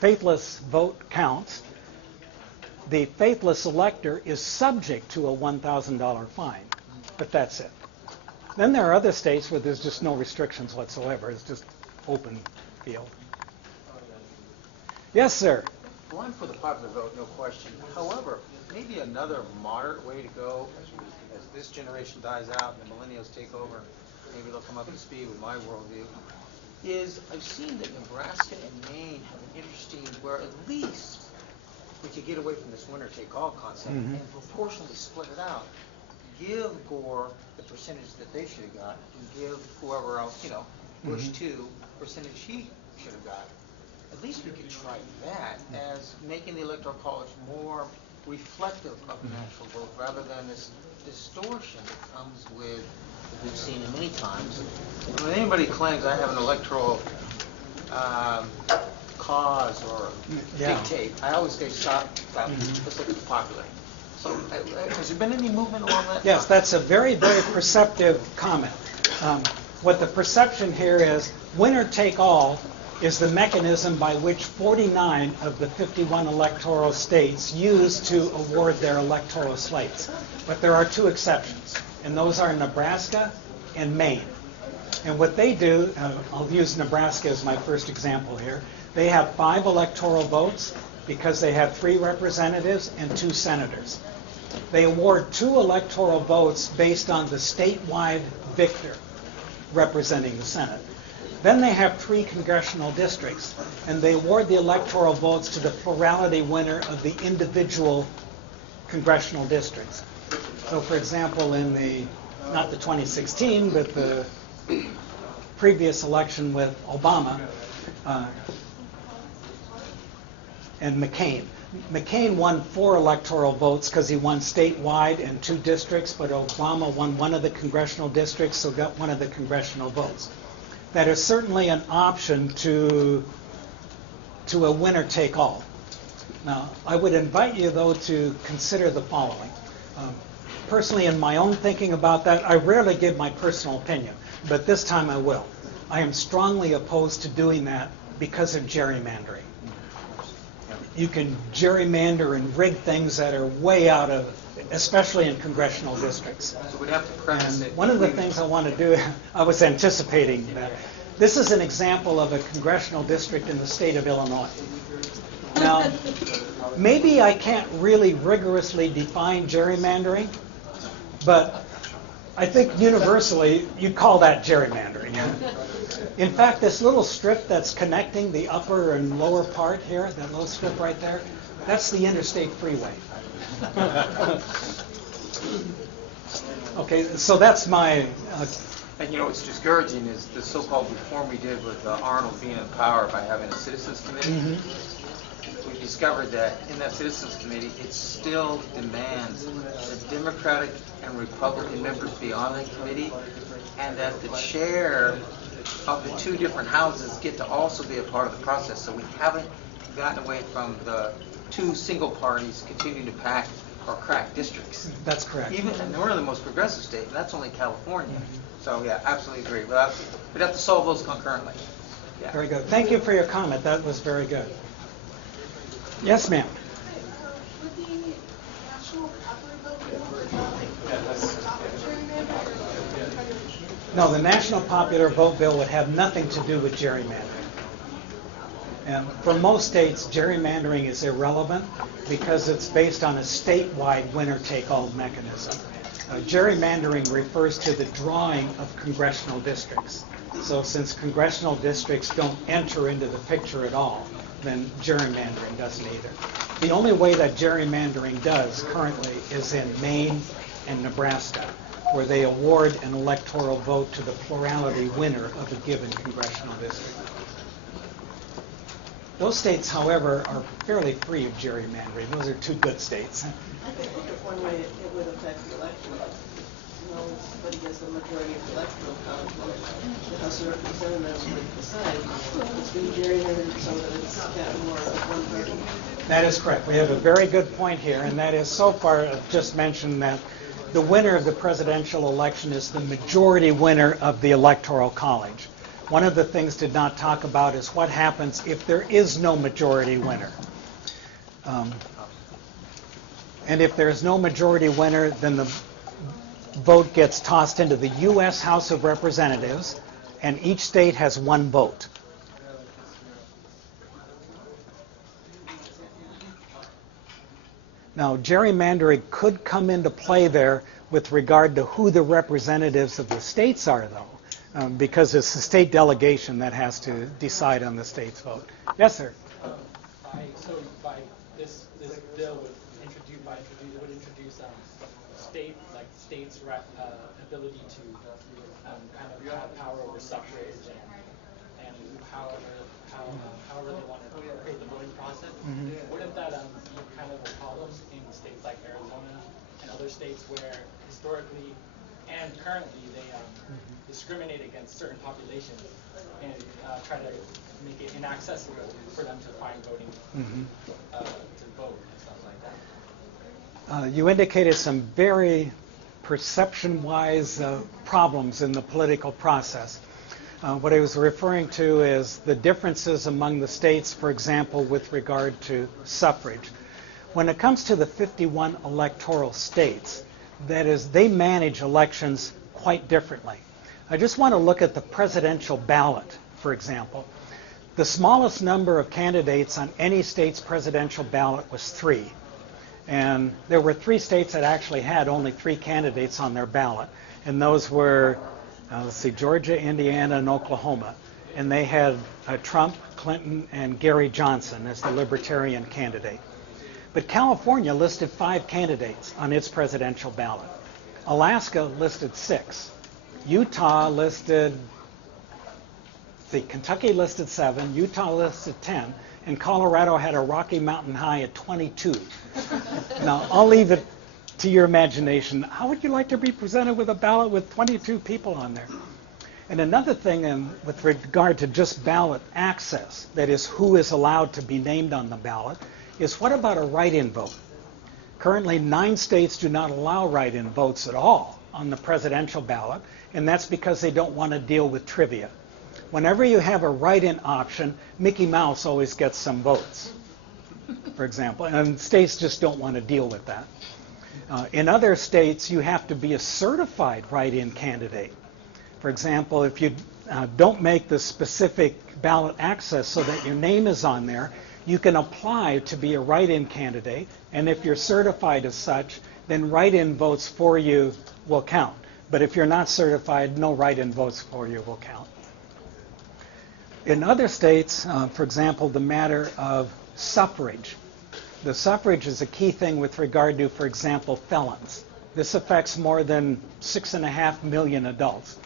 faithless vote counts. The faithless elector is subject to a $1,000 fine, but that's it. Then there are other states where there's just no restrictions whatsoever. It's just open field. Yes, sir. Well, I'm for the popular vote, no question. However, maybe another moderate way to go as this generation dies out and the millennials take over, maybe they'll come up to speed with my worldview, is I've seen that Nebraska and Maine have an interesting, where at least we could get away from this winner-take-all concept and proportionally split it out. Give Gore the percentage that they should have got, and give whoever else, Bush 2, percentage he should have got. At least we could try that as making the Electoral College more reflective of the natural vote rather than this distortion that comes with, that we've seen many times. When anybody claims I have an electoral cause or dictate, I always say stop, let's look at the popular. So has there been any movement along that? Yes, that's a very, very perceptive comment. What the perception here is, winner take all is the mechanism by which 49 of the 51 electoral states use to award their electoral slates. But there are two exceptions, and those are Nebraska and Maine. And what they do, I'll use Nebraska as my first example here, they have 5 electoral votes because they have 3 representatives and 2 senators. They award 2 electoral votes based on the statewide victor representing the Senate. Then they have 3 congressional districts, and they award the electoral votes to the plurality winner of the individual congressional districts. So, for example, in the, not the 2016, but the previous election with Obama and McCain. McCain won 4 electoral votes because he won statewide and 2 districts, but Obama won 1 of the congressional districts, so got 1 of the congressional votes. That is certainly an option to a winner-take-all. Now, I would invite you, though, to consider the following. Personally, in my own thinking about that, I rarely give my personal opinion, but this time I will. I am strongly opposed to doing that because of gerrymandering. You can gerrymander and rig things that are way out of, especially in congressional districts. So we'd have to premise And it. one of the things I want to do, I was anticipating that. This is an example of a congressional district in the state of Illinois. Now, maybe I can't really rigorously define gerrymandering, but I think universally you'd call that gerrymandering. In fact, this little strip that's connecting the upper and lower part here, that little strip right there, that's the interstate freeway. Okay, so that's my... And what's discouraging is the so-called reform we did with Arnold being in power by having a citizens committee. We discovered that in that citizens committee, it still demands that Democratic and Republican members be on the committee, and that the chair of the 2 different houses get to also be a part of the process. So we haven't gotten away from the 2 single parties continuing to pack or crack districts. That's correct. And we're in the most progressive state, and that's only California. So yeah, absolutely agree. We'd have to solve those concurrently. Yeah. Very good. Thank you for your comment. That was very good. Yes, ma'am. Would the national popular vote stop gerrymandering? No, the national popular vote bill would have nothing to do with gerrymandering. And for most states, gerrymandering is irrelevant because it's based on a statewide winner-take-all mechanism. Gerrymandering refers to the drawing of congressional districts. So since congressional districts don't enter into the picture at all, then gerrymandering doesn't either. The only way that gerrymandering does currently is in Maine and Nebraska, where they award an electoral vote to the plurality winner of a given congressional district. Those states, however, are fairly free of gerrymandering. Those are 2 good states. I think one way it would affect the election, somebody gets the majority of the electoral college, the House of Representatives would decide it's being gerrymandered so that it's got more of one party. That is correct. We have a very good point here, and that is, so far, I've just mentioned that the winner of the presidential election is the majority winner of the Electoral College. One of the things to not talk about is what happens if there is no majority winner. And if there's no majority winner, then the vote gets tossed into the U.S. House of Representatives, and each state has one vote. Now, gerrymandering could come into play there with regard to who the representatives of the states are, though, because it's the state delegation that has to decide on the state's vote. Yes, sir. So by this bill would introduce states' ability to kind of have power over suffrage and however they want to create the voting process. Wouldn't that be kind of a problem in states like Arizona and other states where historically and currently they discriminate against certain populations and try to make it inaccessible for them to find voting to vote and stuff like that? You indicated some very perception-wise problems in the political process. What I was referring to is the differences among the states, for example, with regard to suffrage. When it comes to the 51 electoral states, that is, they manage elections quite differently. I just want to look at the presidential ballot, for example. The smallest number of candidates on any state's presidential ballot was 3. And there were 3 states that actually had only 3 candidates on their ballot. And those were, Georgia, Indiana, and Oklahoma. And they had Trump, Clinton, and Gary Johnson as the Libertarian candidate. But California listed 5 candidates on its presidential ballot. Alaska listed 6. Utah listed, Kentucky listed 7, Utah listed 10, and Colorado had a Rocky Mountain High at 22. Now, I'll leave it to your imagination. How would you like to be presented with a ballot with 22 people on there? And another thing with regard to just ballot access, that is, who is allowed to be named on the ballot, is what about a write-in vote? Currently, 9 states do not allow write-in votes at all on the presidential ballot, and that's because they don't want to deal with trivia. Whenever you have a write-in option, Mickey Mouse always gets some votes, for example, and states just don't want to deal with that. In other states, you have to be a certified write-in candidate. For example, if you don't make the specific ballot access so that your name is on there, you can apply to be a write-in candidate, and if you're certified as such, then write-in votes for you will count. But if you're not certified, no write-in votes for you will count. In other states, for example, the matter of suffrage. The suffrage is a key thing with regard to, for example, felons. This affects more than 6.5 million adults.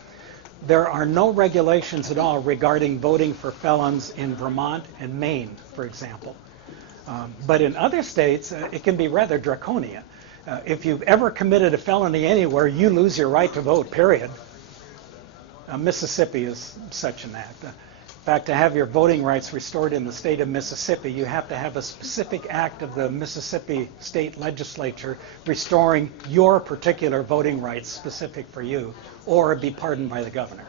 There are no regulations at all regarding voting for felons in Vermont and Maine, for example. But in other states, it can be rather draconian. If you've ever committed a felony anywhere, you lose your right to vote, period. Mississippi is such an act. In fact, to have your voting rights restored in the state of Mississippi, you have to have a specific act of the Mississippi state legislature restoring your particular voting rights specific for you, or be pardoned by the governor.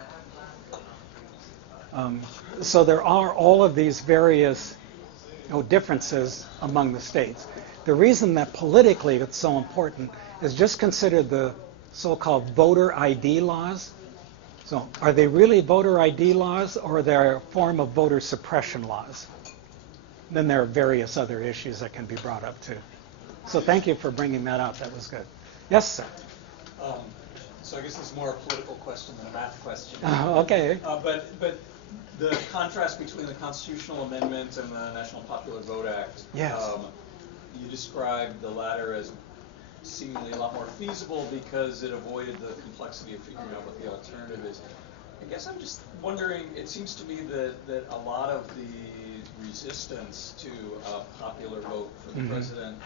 So there are all of these various differences among the states. The reason that politically it's so important is just consider the so-called voter ID laws. So are they really voter ID laws, or are they a form of voter suppression laws? Then there are various other issues that can be brought up too. So thank you for bringing that up. That was good. Yes, sir. So I guess this is more a political question than a math question. Okay. But the contrast between the constitutional amendment and the National Popular Vote Act. Yes. You described the latter as seemingly a lot more feasible because it avoided the complexity of figuring out what the alternative is. I guess I'm just wondering, it seems to me that a lot of the resistance to a popular vote for the president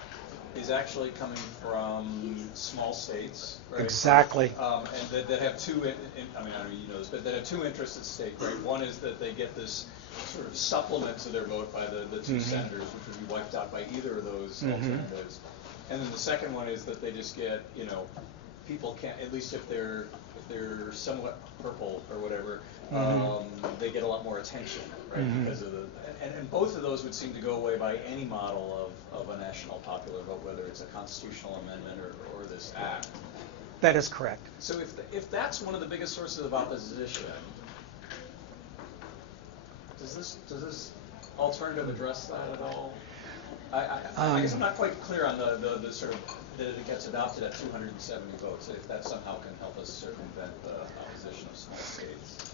is actually coming from small states, right? Exactly. And that have two, I mean, I don't know you know this, but that have two interests at stake, right? One is that they get this sort of supplement to their vote by the two senators, which would be wiped out by either of those alternatives. And then the second one is that they just get, people can't, at least if they're somewhat purple or whatever, they get a lot more attention, right? Because of the and both of those would seem to go away by any model of a national popular vote, whether it's a constitutional amendment or this act. That is correct. So if that's one of the biggest sources of opposition, does this alternative address that at all? I guess I'm not quite clear on the sort of that it gets adopted at 270 votes. If that somehow can help us circumvent the opposition of small states.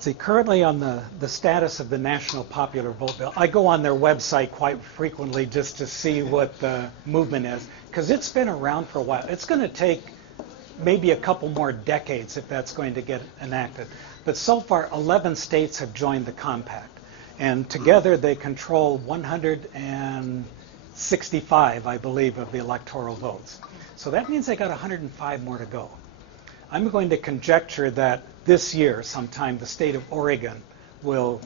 See, currently on the status of the National Popular Vote Bill, I go on their website quite frequently just to see what the movement is, because it's been around for a while. It's going to take maybe a couple more decades if that's going to get enacted. But so far, 11 states have joined the compact, and together they control 165, I believe, of the electoral votes. So that means they got 105 more to go. I'm going to conjecture that this year, sometime, the state of Oregon will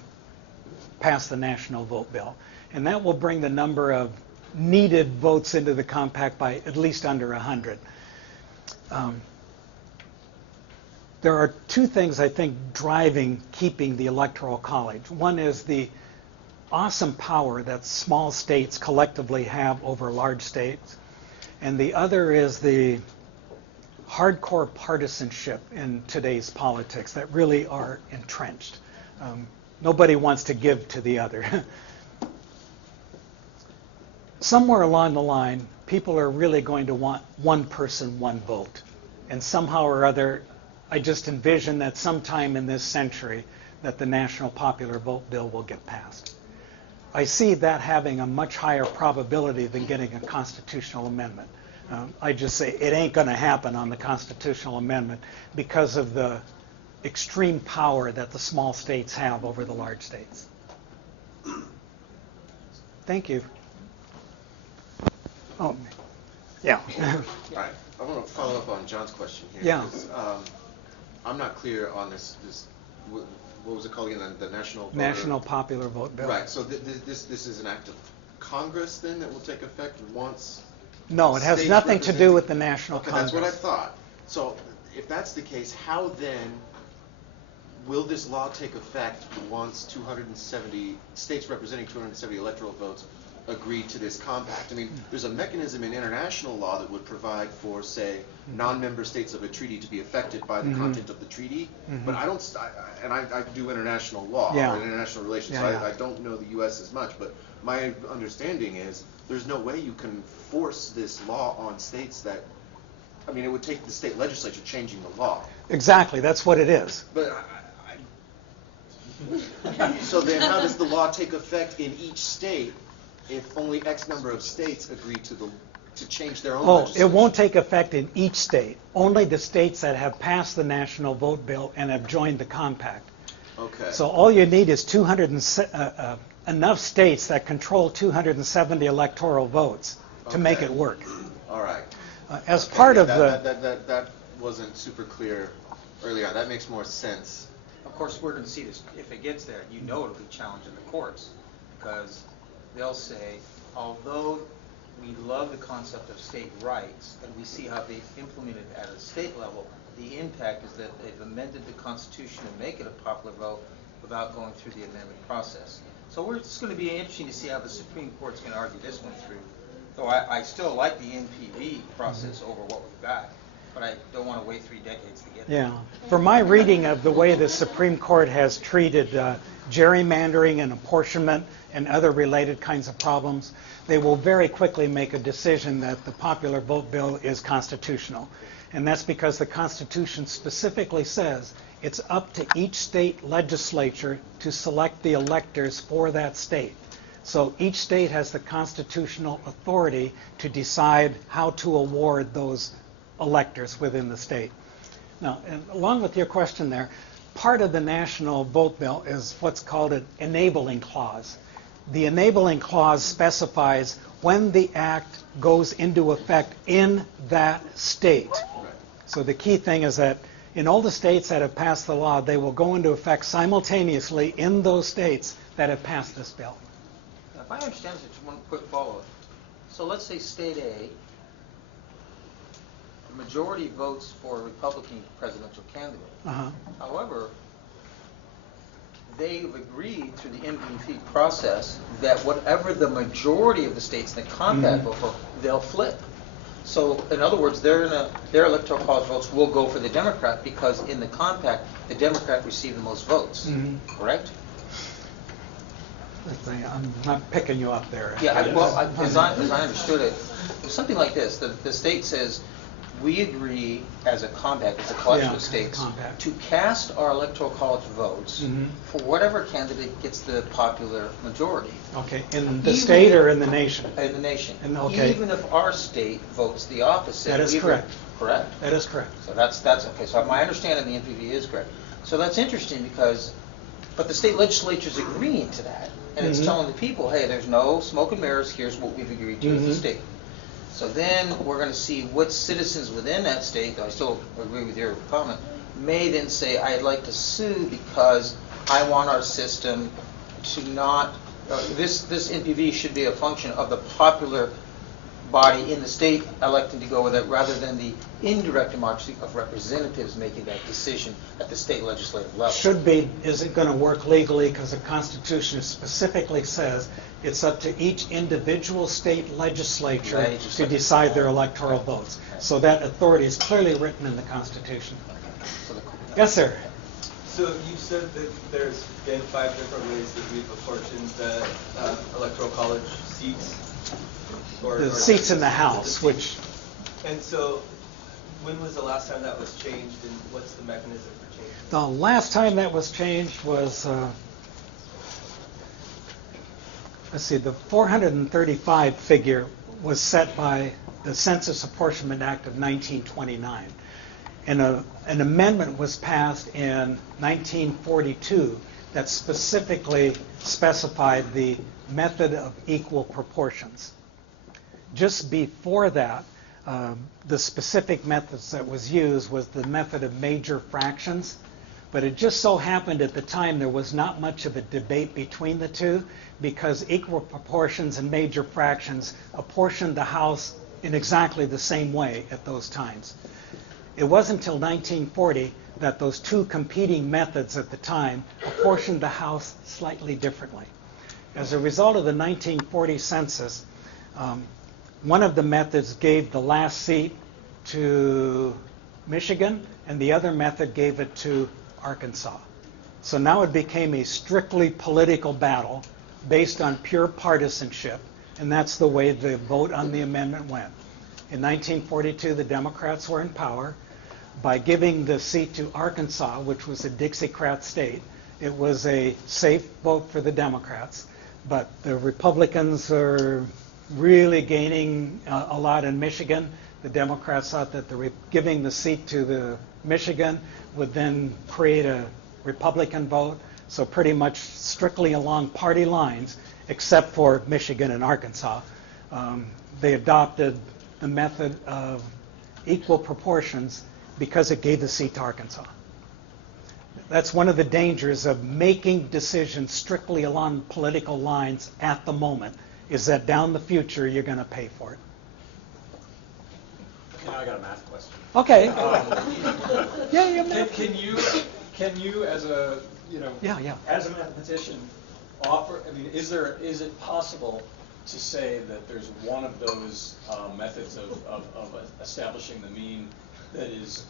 pass the national vote bill. And that will bring the number of needed votes into the compact by at least under 100. There are two things, I think, keeping the Electoral College. One is the awesome power that small states collectively have over large states. And the other is the hardcore partisanship in today's politics that really are entrenched. Nobody wants to give to the other. Somewhere along the line, people are really going to want one person, one vote. And somehow or other, I just envision that sometime in this century that the National Popular Vote Bill will get passed. I see that having a much higher probability than getting a constitutional amendment. I just say it ain't going to happen on the constitutional amendment because of the extreme power that the small states have over the large states. Thank you. Oh, yeah. All right. I want to follow up on John's question here. Yeah. I'm not clear on this what was it called again? The National Popular Vote Bill. Right. So this is an act of Congress then that will take effect once. No, it has nothing to do with the National Congress. That's what I thought. So if that's the case, how then will this law take effect once 270 states representing 270 electoral votes agree to this compact? I mean, there's a mechanism in international law that would provide for, say, non-member states of a treaty to be affected by the content of the treaty. But I don't, I do international law or international relations, so I don't know the U.S. as much. But my understanding is there's no way you can force this law on states that, I mean, it would take the state legislature changing the law. Exactly, that's what it is. But so then how does the law take effect in each state if only X number of states agree to change their own legislation? It won't take effect in each state. Only the states that have passed the national vote bill and have joined the compact. Okay. So all you need is enough states that control 270 electoral votes to make it work. All right. As part of that wasn't super clear earlier on. That makes more sense. Of course, we're going to see this, if it gets there, it'll be challenged in the courts, because they'll say, although we love the concept of state rights, and we see how they've implemented it at a state level, the impact is that they've amended the Constitution to make it a popular vote without going through the amendment process. So it's going to be interesting to see how the Supreme Court's going to argue this one through. Though I still like the NPV process over what we've got, but I don't want to wait 3 decades to get there. Yeah. From my reading of the way the Supreme Court has treated gerrymandering and apportionment and other related kinds of problems, they will very quickly make a decision that the popular vote bill is constitutional. And that's because the Constitution specifically says it's up to each state legislature to select the electors for that state. So each state has the constitutional authority to decide how to award those electors within the state. Now, and along with your question there, part of the national vote bill is what's called an enabling clause. The enabling clause specifies when the act goes into effect in that state. So the key thing is that in all the states that have passed the law, they will go into effect simultaneously in those states that have passed this bill. If I understand this, just one quick follow-up. So let's say State A majority votes for a Republican presidential candidate. Uh-huh. However, they've agreed through the NPV process that whatever the majority of the states in the compact vote for, they'll flip. So, in other words, their electoral college votes will go for the Democrat because in the compact, the Democrat received the most votes. Correct? I'm not picking you up there. Yeah, as I understood it, it was something like this. The state says, we agree as a compact, as a collection Yeah, of states, compact. to cast our electoral college votes for whatever candidate gets the popular majority Okay, in the Even state if- or in the nation? in the nation. Okay. Even if our state votes the opposite. That is we- correct. Correct? That is correct. So that's okay. So my understanding of the NPV is correct. So that's interesting because, but the state legislature's agreeing to that, and it's telling the people, hey, there's no smoke and mirrors. Here's what we've agreed to as a state. So then we're going to see what citizens within that state, though I still agree with your comment, may then say, I'd like to sue because I want our system to not, this NPV should be a function of the popular body in the state electing to go with it rather than the indirect democracy of representatives making that decision at the state legislative level. Should be, is it going to work legally? Because the Constitution specifically says it's up to each individual state legislature to decide their electoral votes. So that authority is clearly written in the Constitution. Yes, sir. So you said that there's been 5 different ways that we've apportioned the electoral college seats. The seats in the House, which... And so when was the last time that was changed, and what's the mechanism for change? The last time that was changed was, let's see, the 435 figure was set by the Census Apportionment Act of 1929. And an amendment was passed in 1942 that specifically specified the method of equal proportions. Just before that, the specific methods that was used was the method of major fractions, but it just so happened at the time there was not much of a debate between the two because equal proportions and major fractions apportioned the House in exactly the same way at those times. It wasn't until 1940 that those two competing methods at the time apportioned the House slightly differently. As a result of the 1940 census, one of the methods gave the last seat to Michigan, and the other method gave it to Arkansas. So now it became a strictly political battle based on pure partisanship, and that's the way the vote on the amendment went. In 1942, the Democrats were in power. By giving the seat to Arkansas, which was a Dixiecrat state, it was a safe vote for the Democrats, but the Republicans are really gaining a lot in Michigan. The Democrats thought that giving the seat to the Michigan would then create a Republican vote. So pretty much strictly along party lines, except for Michigan and Arkansas, they adopted the method of equal proportions because it gave the seat to Arkansas. That's one of the dangers of making decisions strictly along political lines at the moment, is that down the future you're going to pay for it. Now I got a math question. Okay. Can you as a as a mathematician offer? I mean, is it possible to say that there's one of those methods of establishing the mean that is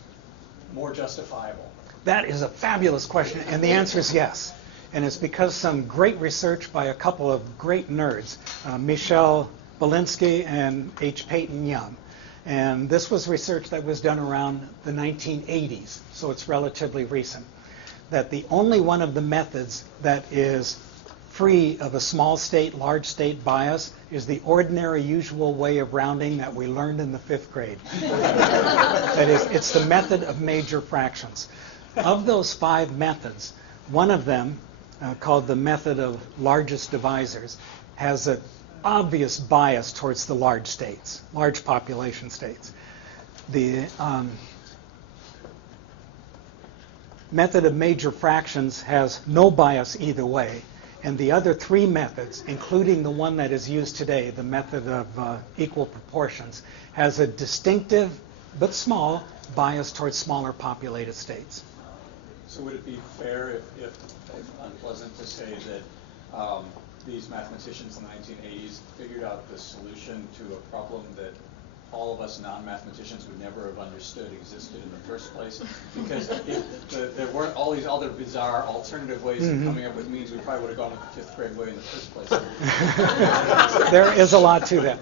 more justifiable? That is a fabulous question, and the answer is yes. And it's because some great research by a couple of great nerds, Michel Belinsky and H. Peyton Young. And this was research that was done around the 1980s, so it's relatively recent. That the only one of the methods that is free of a small state, large state bias is the ordinary, usual way of rounding that we learned in the 5th grade. That is, it's the method of major fractions. Of those 5 methods, one of them, called the method of largest divisors, has an obvious bias towards the large states, large population states. The method of major fractions has no bias either way. And the other 3 methods, including the one that is used today, the method of equal proportions, has a distinctive but small, bias towards smaller populated states. So would it be fair, if unpleasant, to say that these mathematicians in the 1980s figured out the solution to a problem that all of us non-mathematicians would never have understood existed in the first place? Because if there weren't all these other bizarre alternative ways of coming up with means, we probably would have gone with the fifth grade way in the first place. There is a lot to that.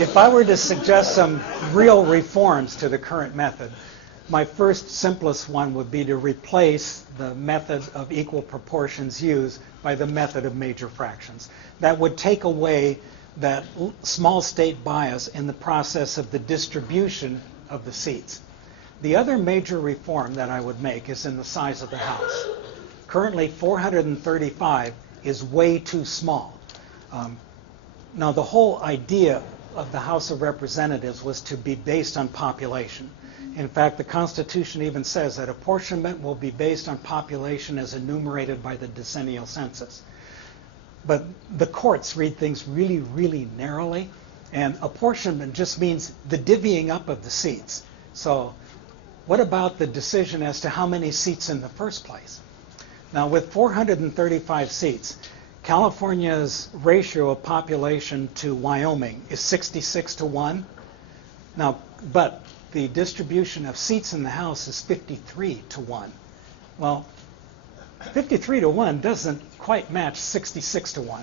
If I were to suggest some real reforms to the current method, my first simplest one would be to replace the method of equal proportions used by the method of major fractions. That would take away that small state bias in the process of the distribution of the seats. The other major reform that I would make is in the size of the House. Currently, 435 is way too small. Now, the whole idea of the House of Representatives was to be based on population. In fact, the Constitution even says that apportionment will be based on population as enumerated by the decennial census. But the courts read things really, really narrowly, and apportionment just means the divvying up of the seats. So what about the decision as to how many seats in the first place? Now, with 435 seats, California's ratio of population to Wyoming is 66-1. Now, but the distribution of seats in the House is 53-1. Well, 53-1 doesn't quite match 66-1.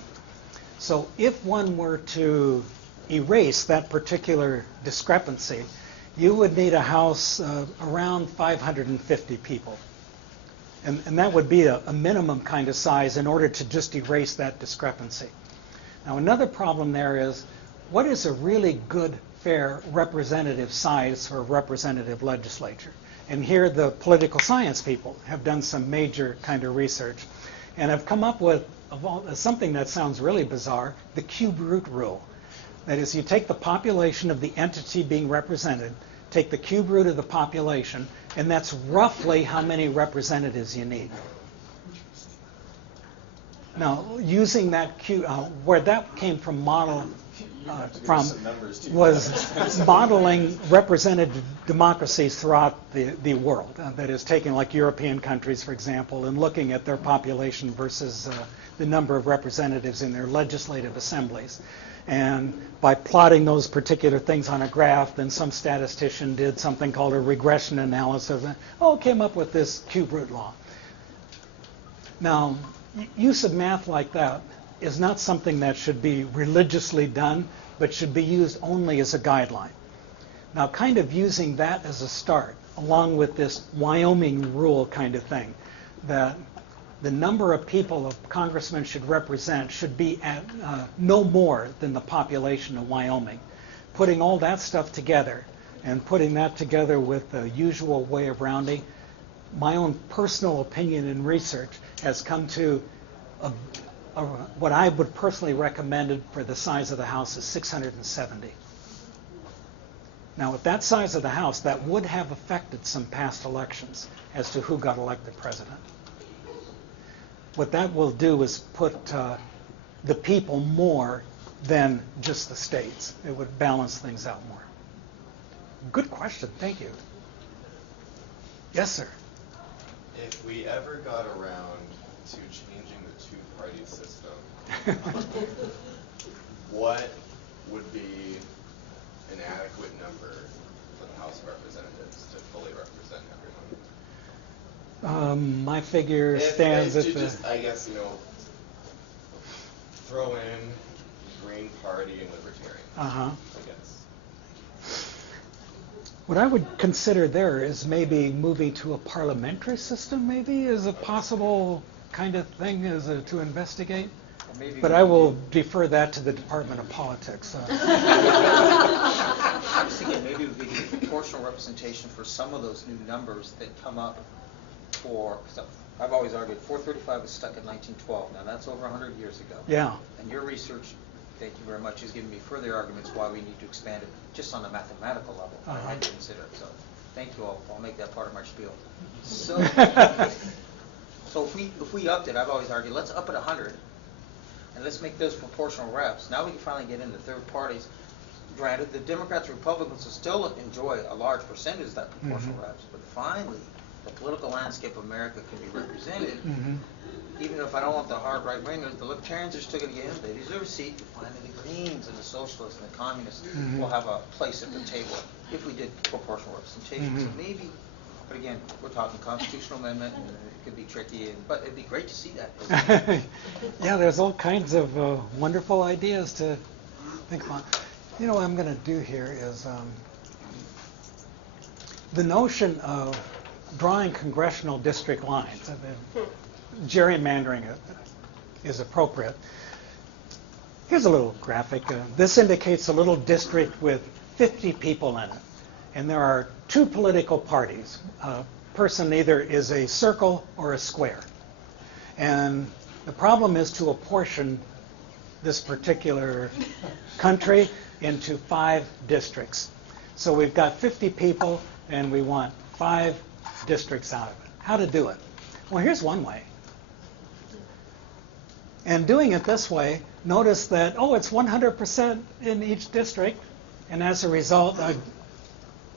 So if one were to erase that particular discrepancy, you would need a House around 550 people. And that would be a minimum kind of size in order to just erase that discrepancy. Now, another problem there is, what is a really good, fair, representative size for a representative legislature? And here the political science people have done some major kind of research and have come up with something that sounds really bizarre, the cube root rule. That is, you take the population of the entity being represented, take the cube root of the population, and that's roughly how many representatives you need. Now, using that cube, where that came from was modeling representative democracies throughout the world. That is, taking like European countries, for example, and looking at their population versus the number of representatives in their legislative assemblies. And by plotting those particular things on a graph, then some statistician did something called a regression analysis and came up with this cube root law. Now, use of math like that is not something that should be religiously done, but should be used only as a guideline. Now, kind of using that as a start, along with this Wyoming rule kind of thing, that the number of people a congressman should represent should be at no more than the population of Wyoming. Putting all that stuff together and putting that together with the usual way of rounding, my own personal opinion and research has come to what I would personally recommend for the size of the House is 670. Now, with that size of the House, that would have affected some past elections as to who got elected president. What that will do is put the people more than just the states. It would balance things out more. Good question. Thank you. Yes, sir. If we ever got around to changing the two-party system, what would be an adequate number for the House of Representatives to fully represent everyone? My figure stands at the... Just, I guess, throw in Green Party and Libertarian, I guess. What I would consider there is maybe moving to a parliamentary system, maybe, as a possible kind of thing to investigate. But I will defer that to the Department of Politics. I was thinking maybe it would be proportional representation for some of those new numbers that come up for, I've always argued 435 was stuck in 1912. Now that's over 100 years ago. Yeah. And your research, thank you very much, has given me further arguments why we need to expand it just on a mathematical level. I had to consider it. So thank you all. I'll make that part of my spiel. So, if we upped it, I've always argued, let's up it 100. And let's make those proportional reps. Now we can finally get into third parties. granted, the Democrats and Republicans will still enjoy a large percentage of that proportional reps, but finally, the political landscape of America can be represented. Even if I don't want the hard right wingers, the libertarians are still going to get in. They deserve a seat. Finally, the Greens and the Socialists and the Communists will have a place at the table if we did proportional representation. So maybe, but again, we're talking constitutional amendment, and it could be tricky, but it'd be great to see that. Yeah, there's all kinds of wonderful ideas to think about. You know, what I'm going to do here is the notion of drawing congressional district lines. Gerrymandering is appropriate. Here's a little graphic. This indicates a little district with 50 people in it. And there are two political parties. A person either is a circle or a square. And the problem is to apportion this particular country into 5 districts. So we've got 50 people, and we want 5 districts out of it. How to do it? Well, here's one way. And doing it this way, notice that, it's 100% in each district, and as a result,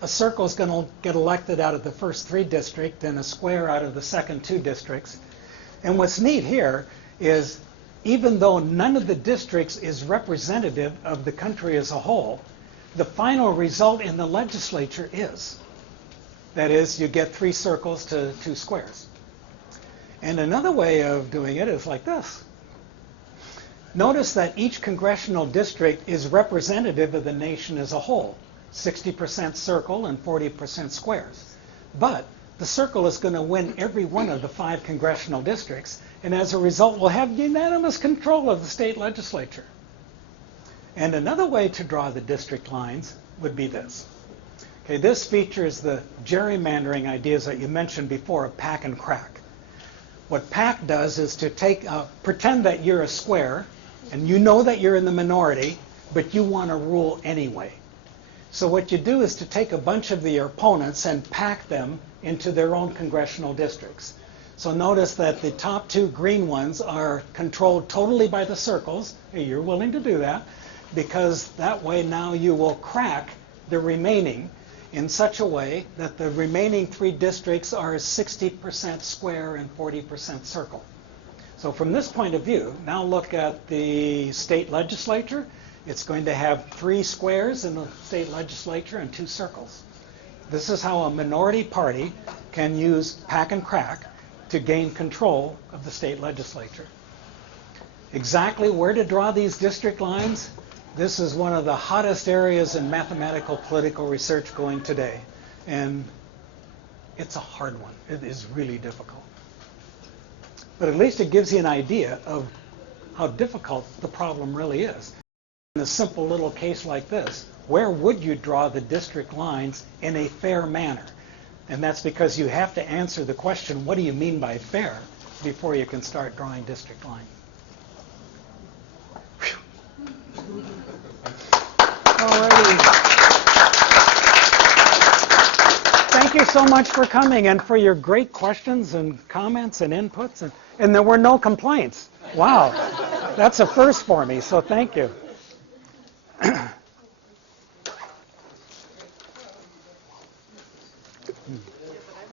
a circle is going to get elected out of the first 3 districts and a square out of the second 2 districts. And what's neat here is, even though none of the districts is representative of the country as a whole, the final result in the legislature is. That is, you get 3 circles to 2 squares. And another way of doing it is like this. Notice that each congressional district is representative of the nation as a whole, 60% circle and 40% squares. But the circle is going to win every one of the 5 congressional districts, and as a result will have unanimous control of the state legislature. And another way to draw the district lines would be this. Okay, this features the gerrymandering ideas that you mentioned before of PAC and crack. What PAC does is to pretend that you're a square, and you know that you're in the minority, but you want to rule anyway. So what you do is to take a bunch of your opponents and pack them into their own congressional districts. So notice that the top 2 green ones are controlled totally by the circles. Hey, you're willing to do that, because that way now you will crack the remaining in such a way that the remaining 3 districts are 60% square and 40% circle. So from this point of view, now look at the state legislature. It's going to have 3 squares in the state legislature and 2 circles. This is how a minority party can use PAC and crack to gain control of the state legislature. Exactly where to draw these district lines? This is one of the hottest areas in mathematical political research going today. And it's a hard one. It is really difficult. But at least it gives you an idea of how difficult the problem really is. In a simple little case like this, where would you draw the district lines in a fair manner? And that's because you have to answer the question, what do you mean by fair, before you can start drawing district lines. Alrighty. Thank you so much for coming and for your great questions and comments and inputs. And there were no complaints. Wow. That's a first for me, so thank you.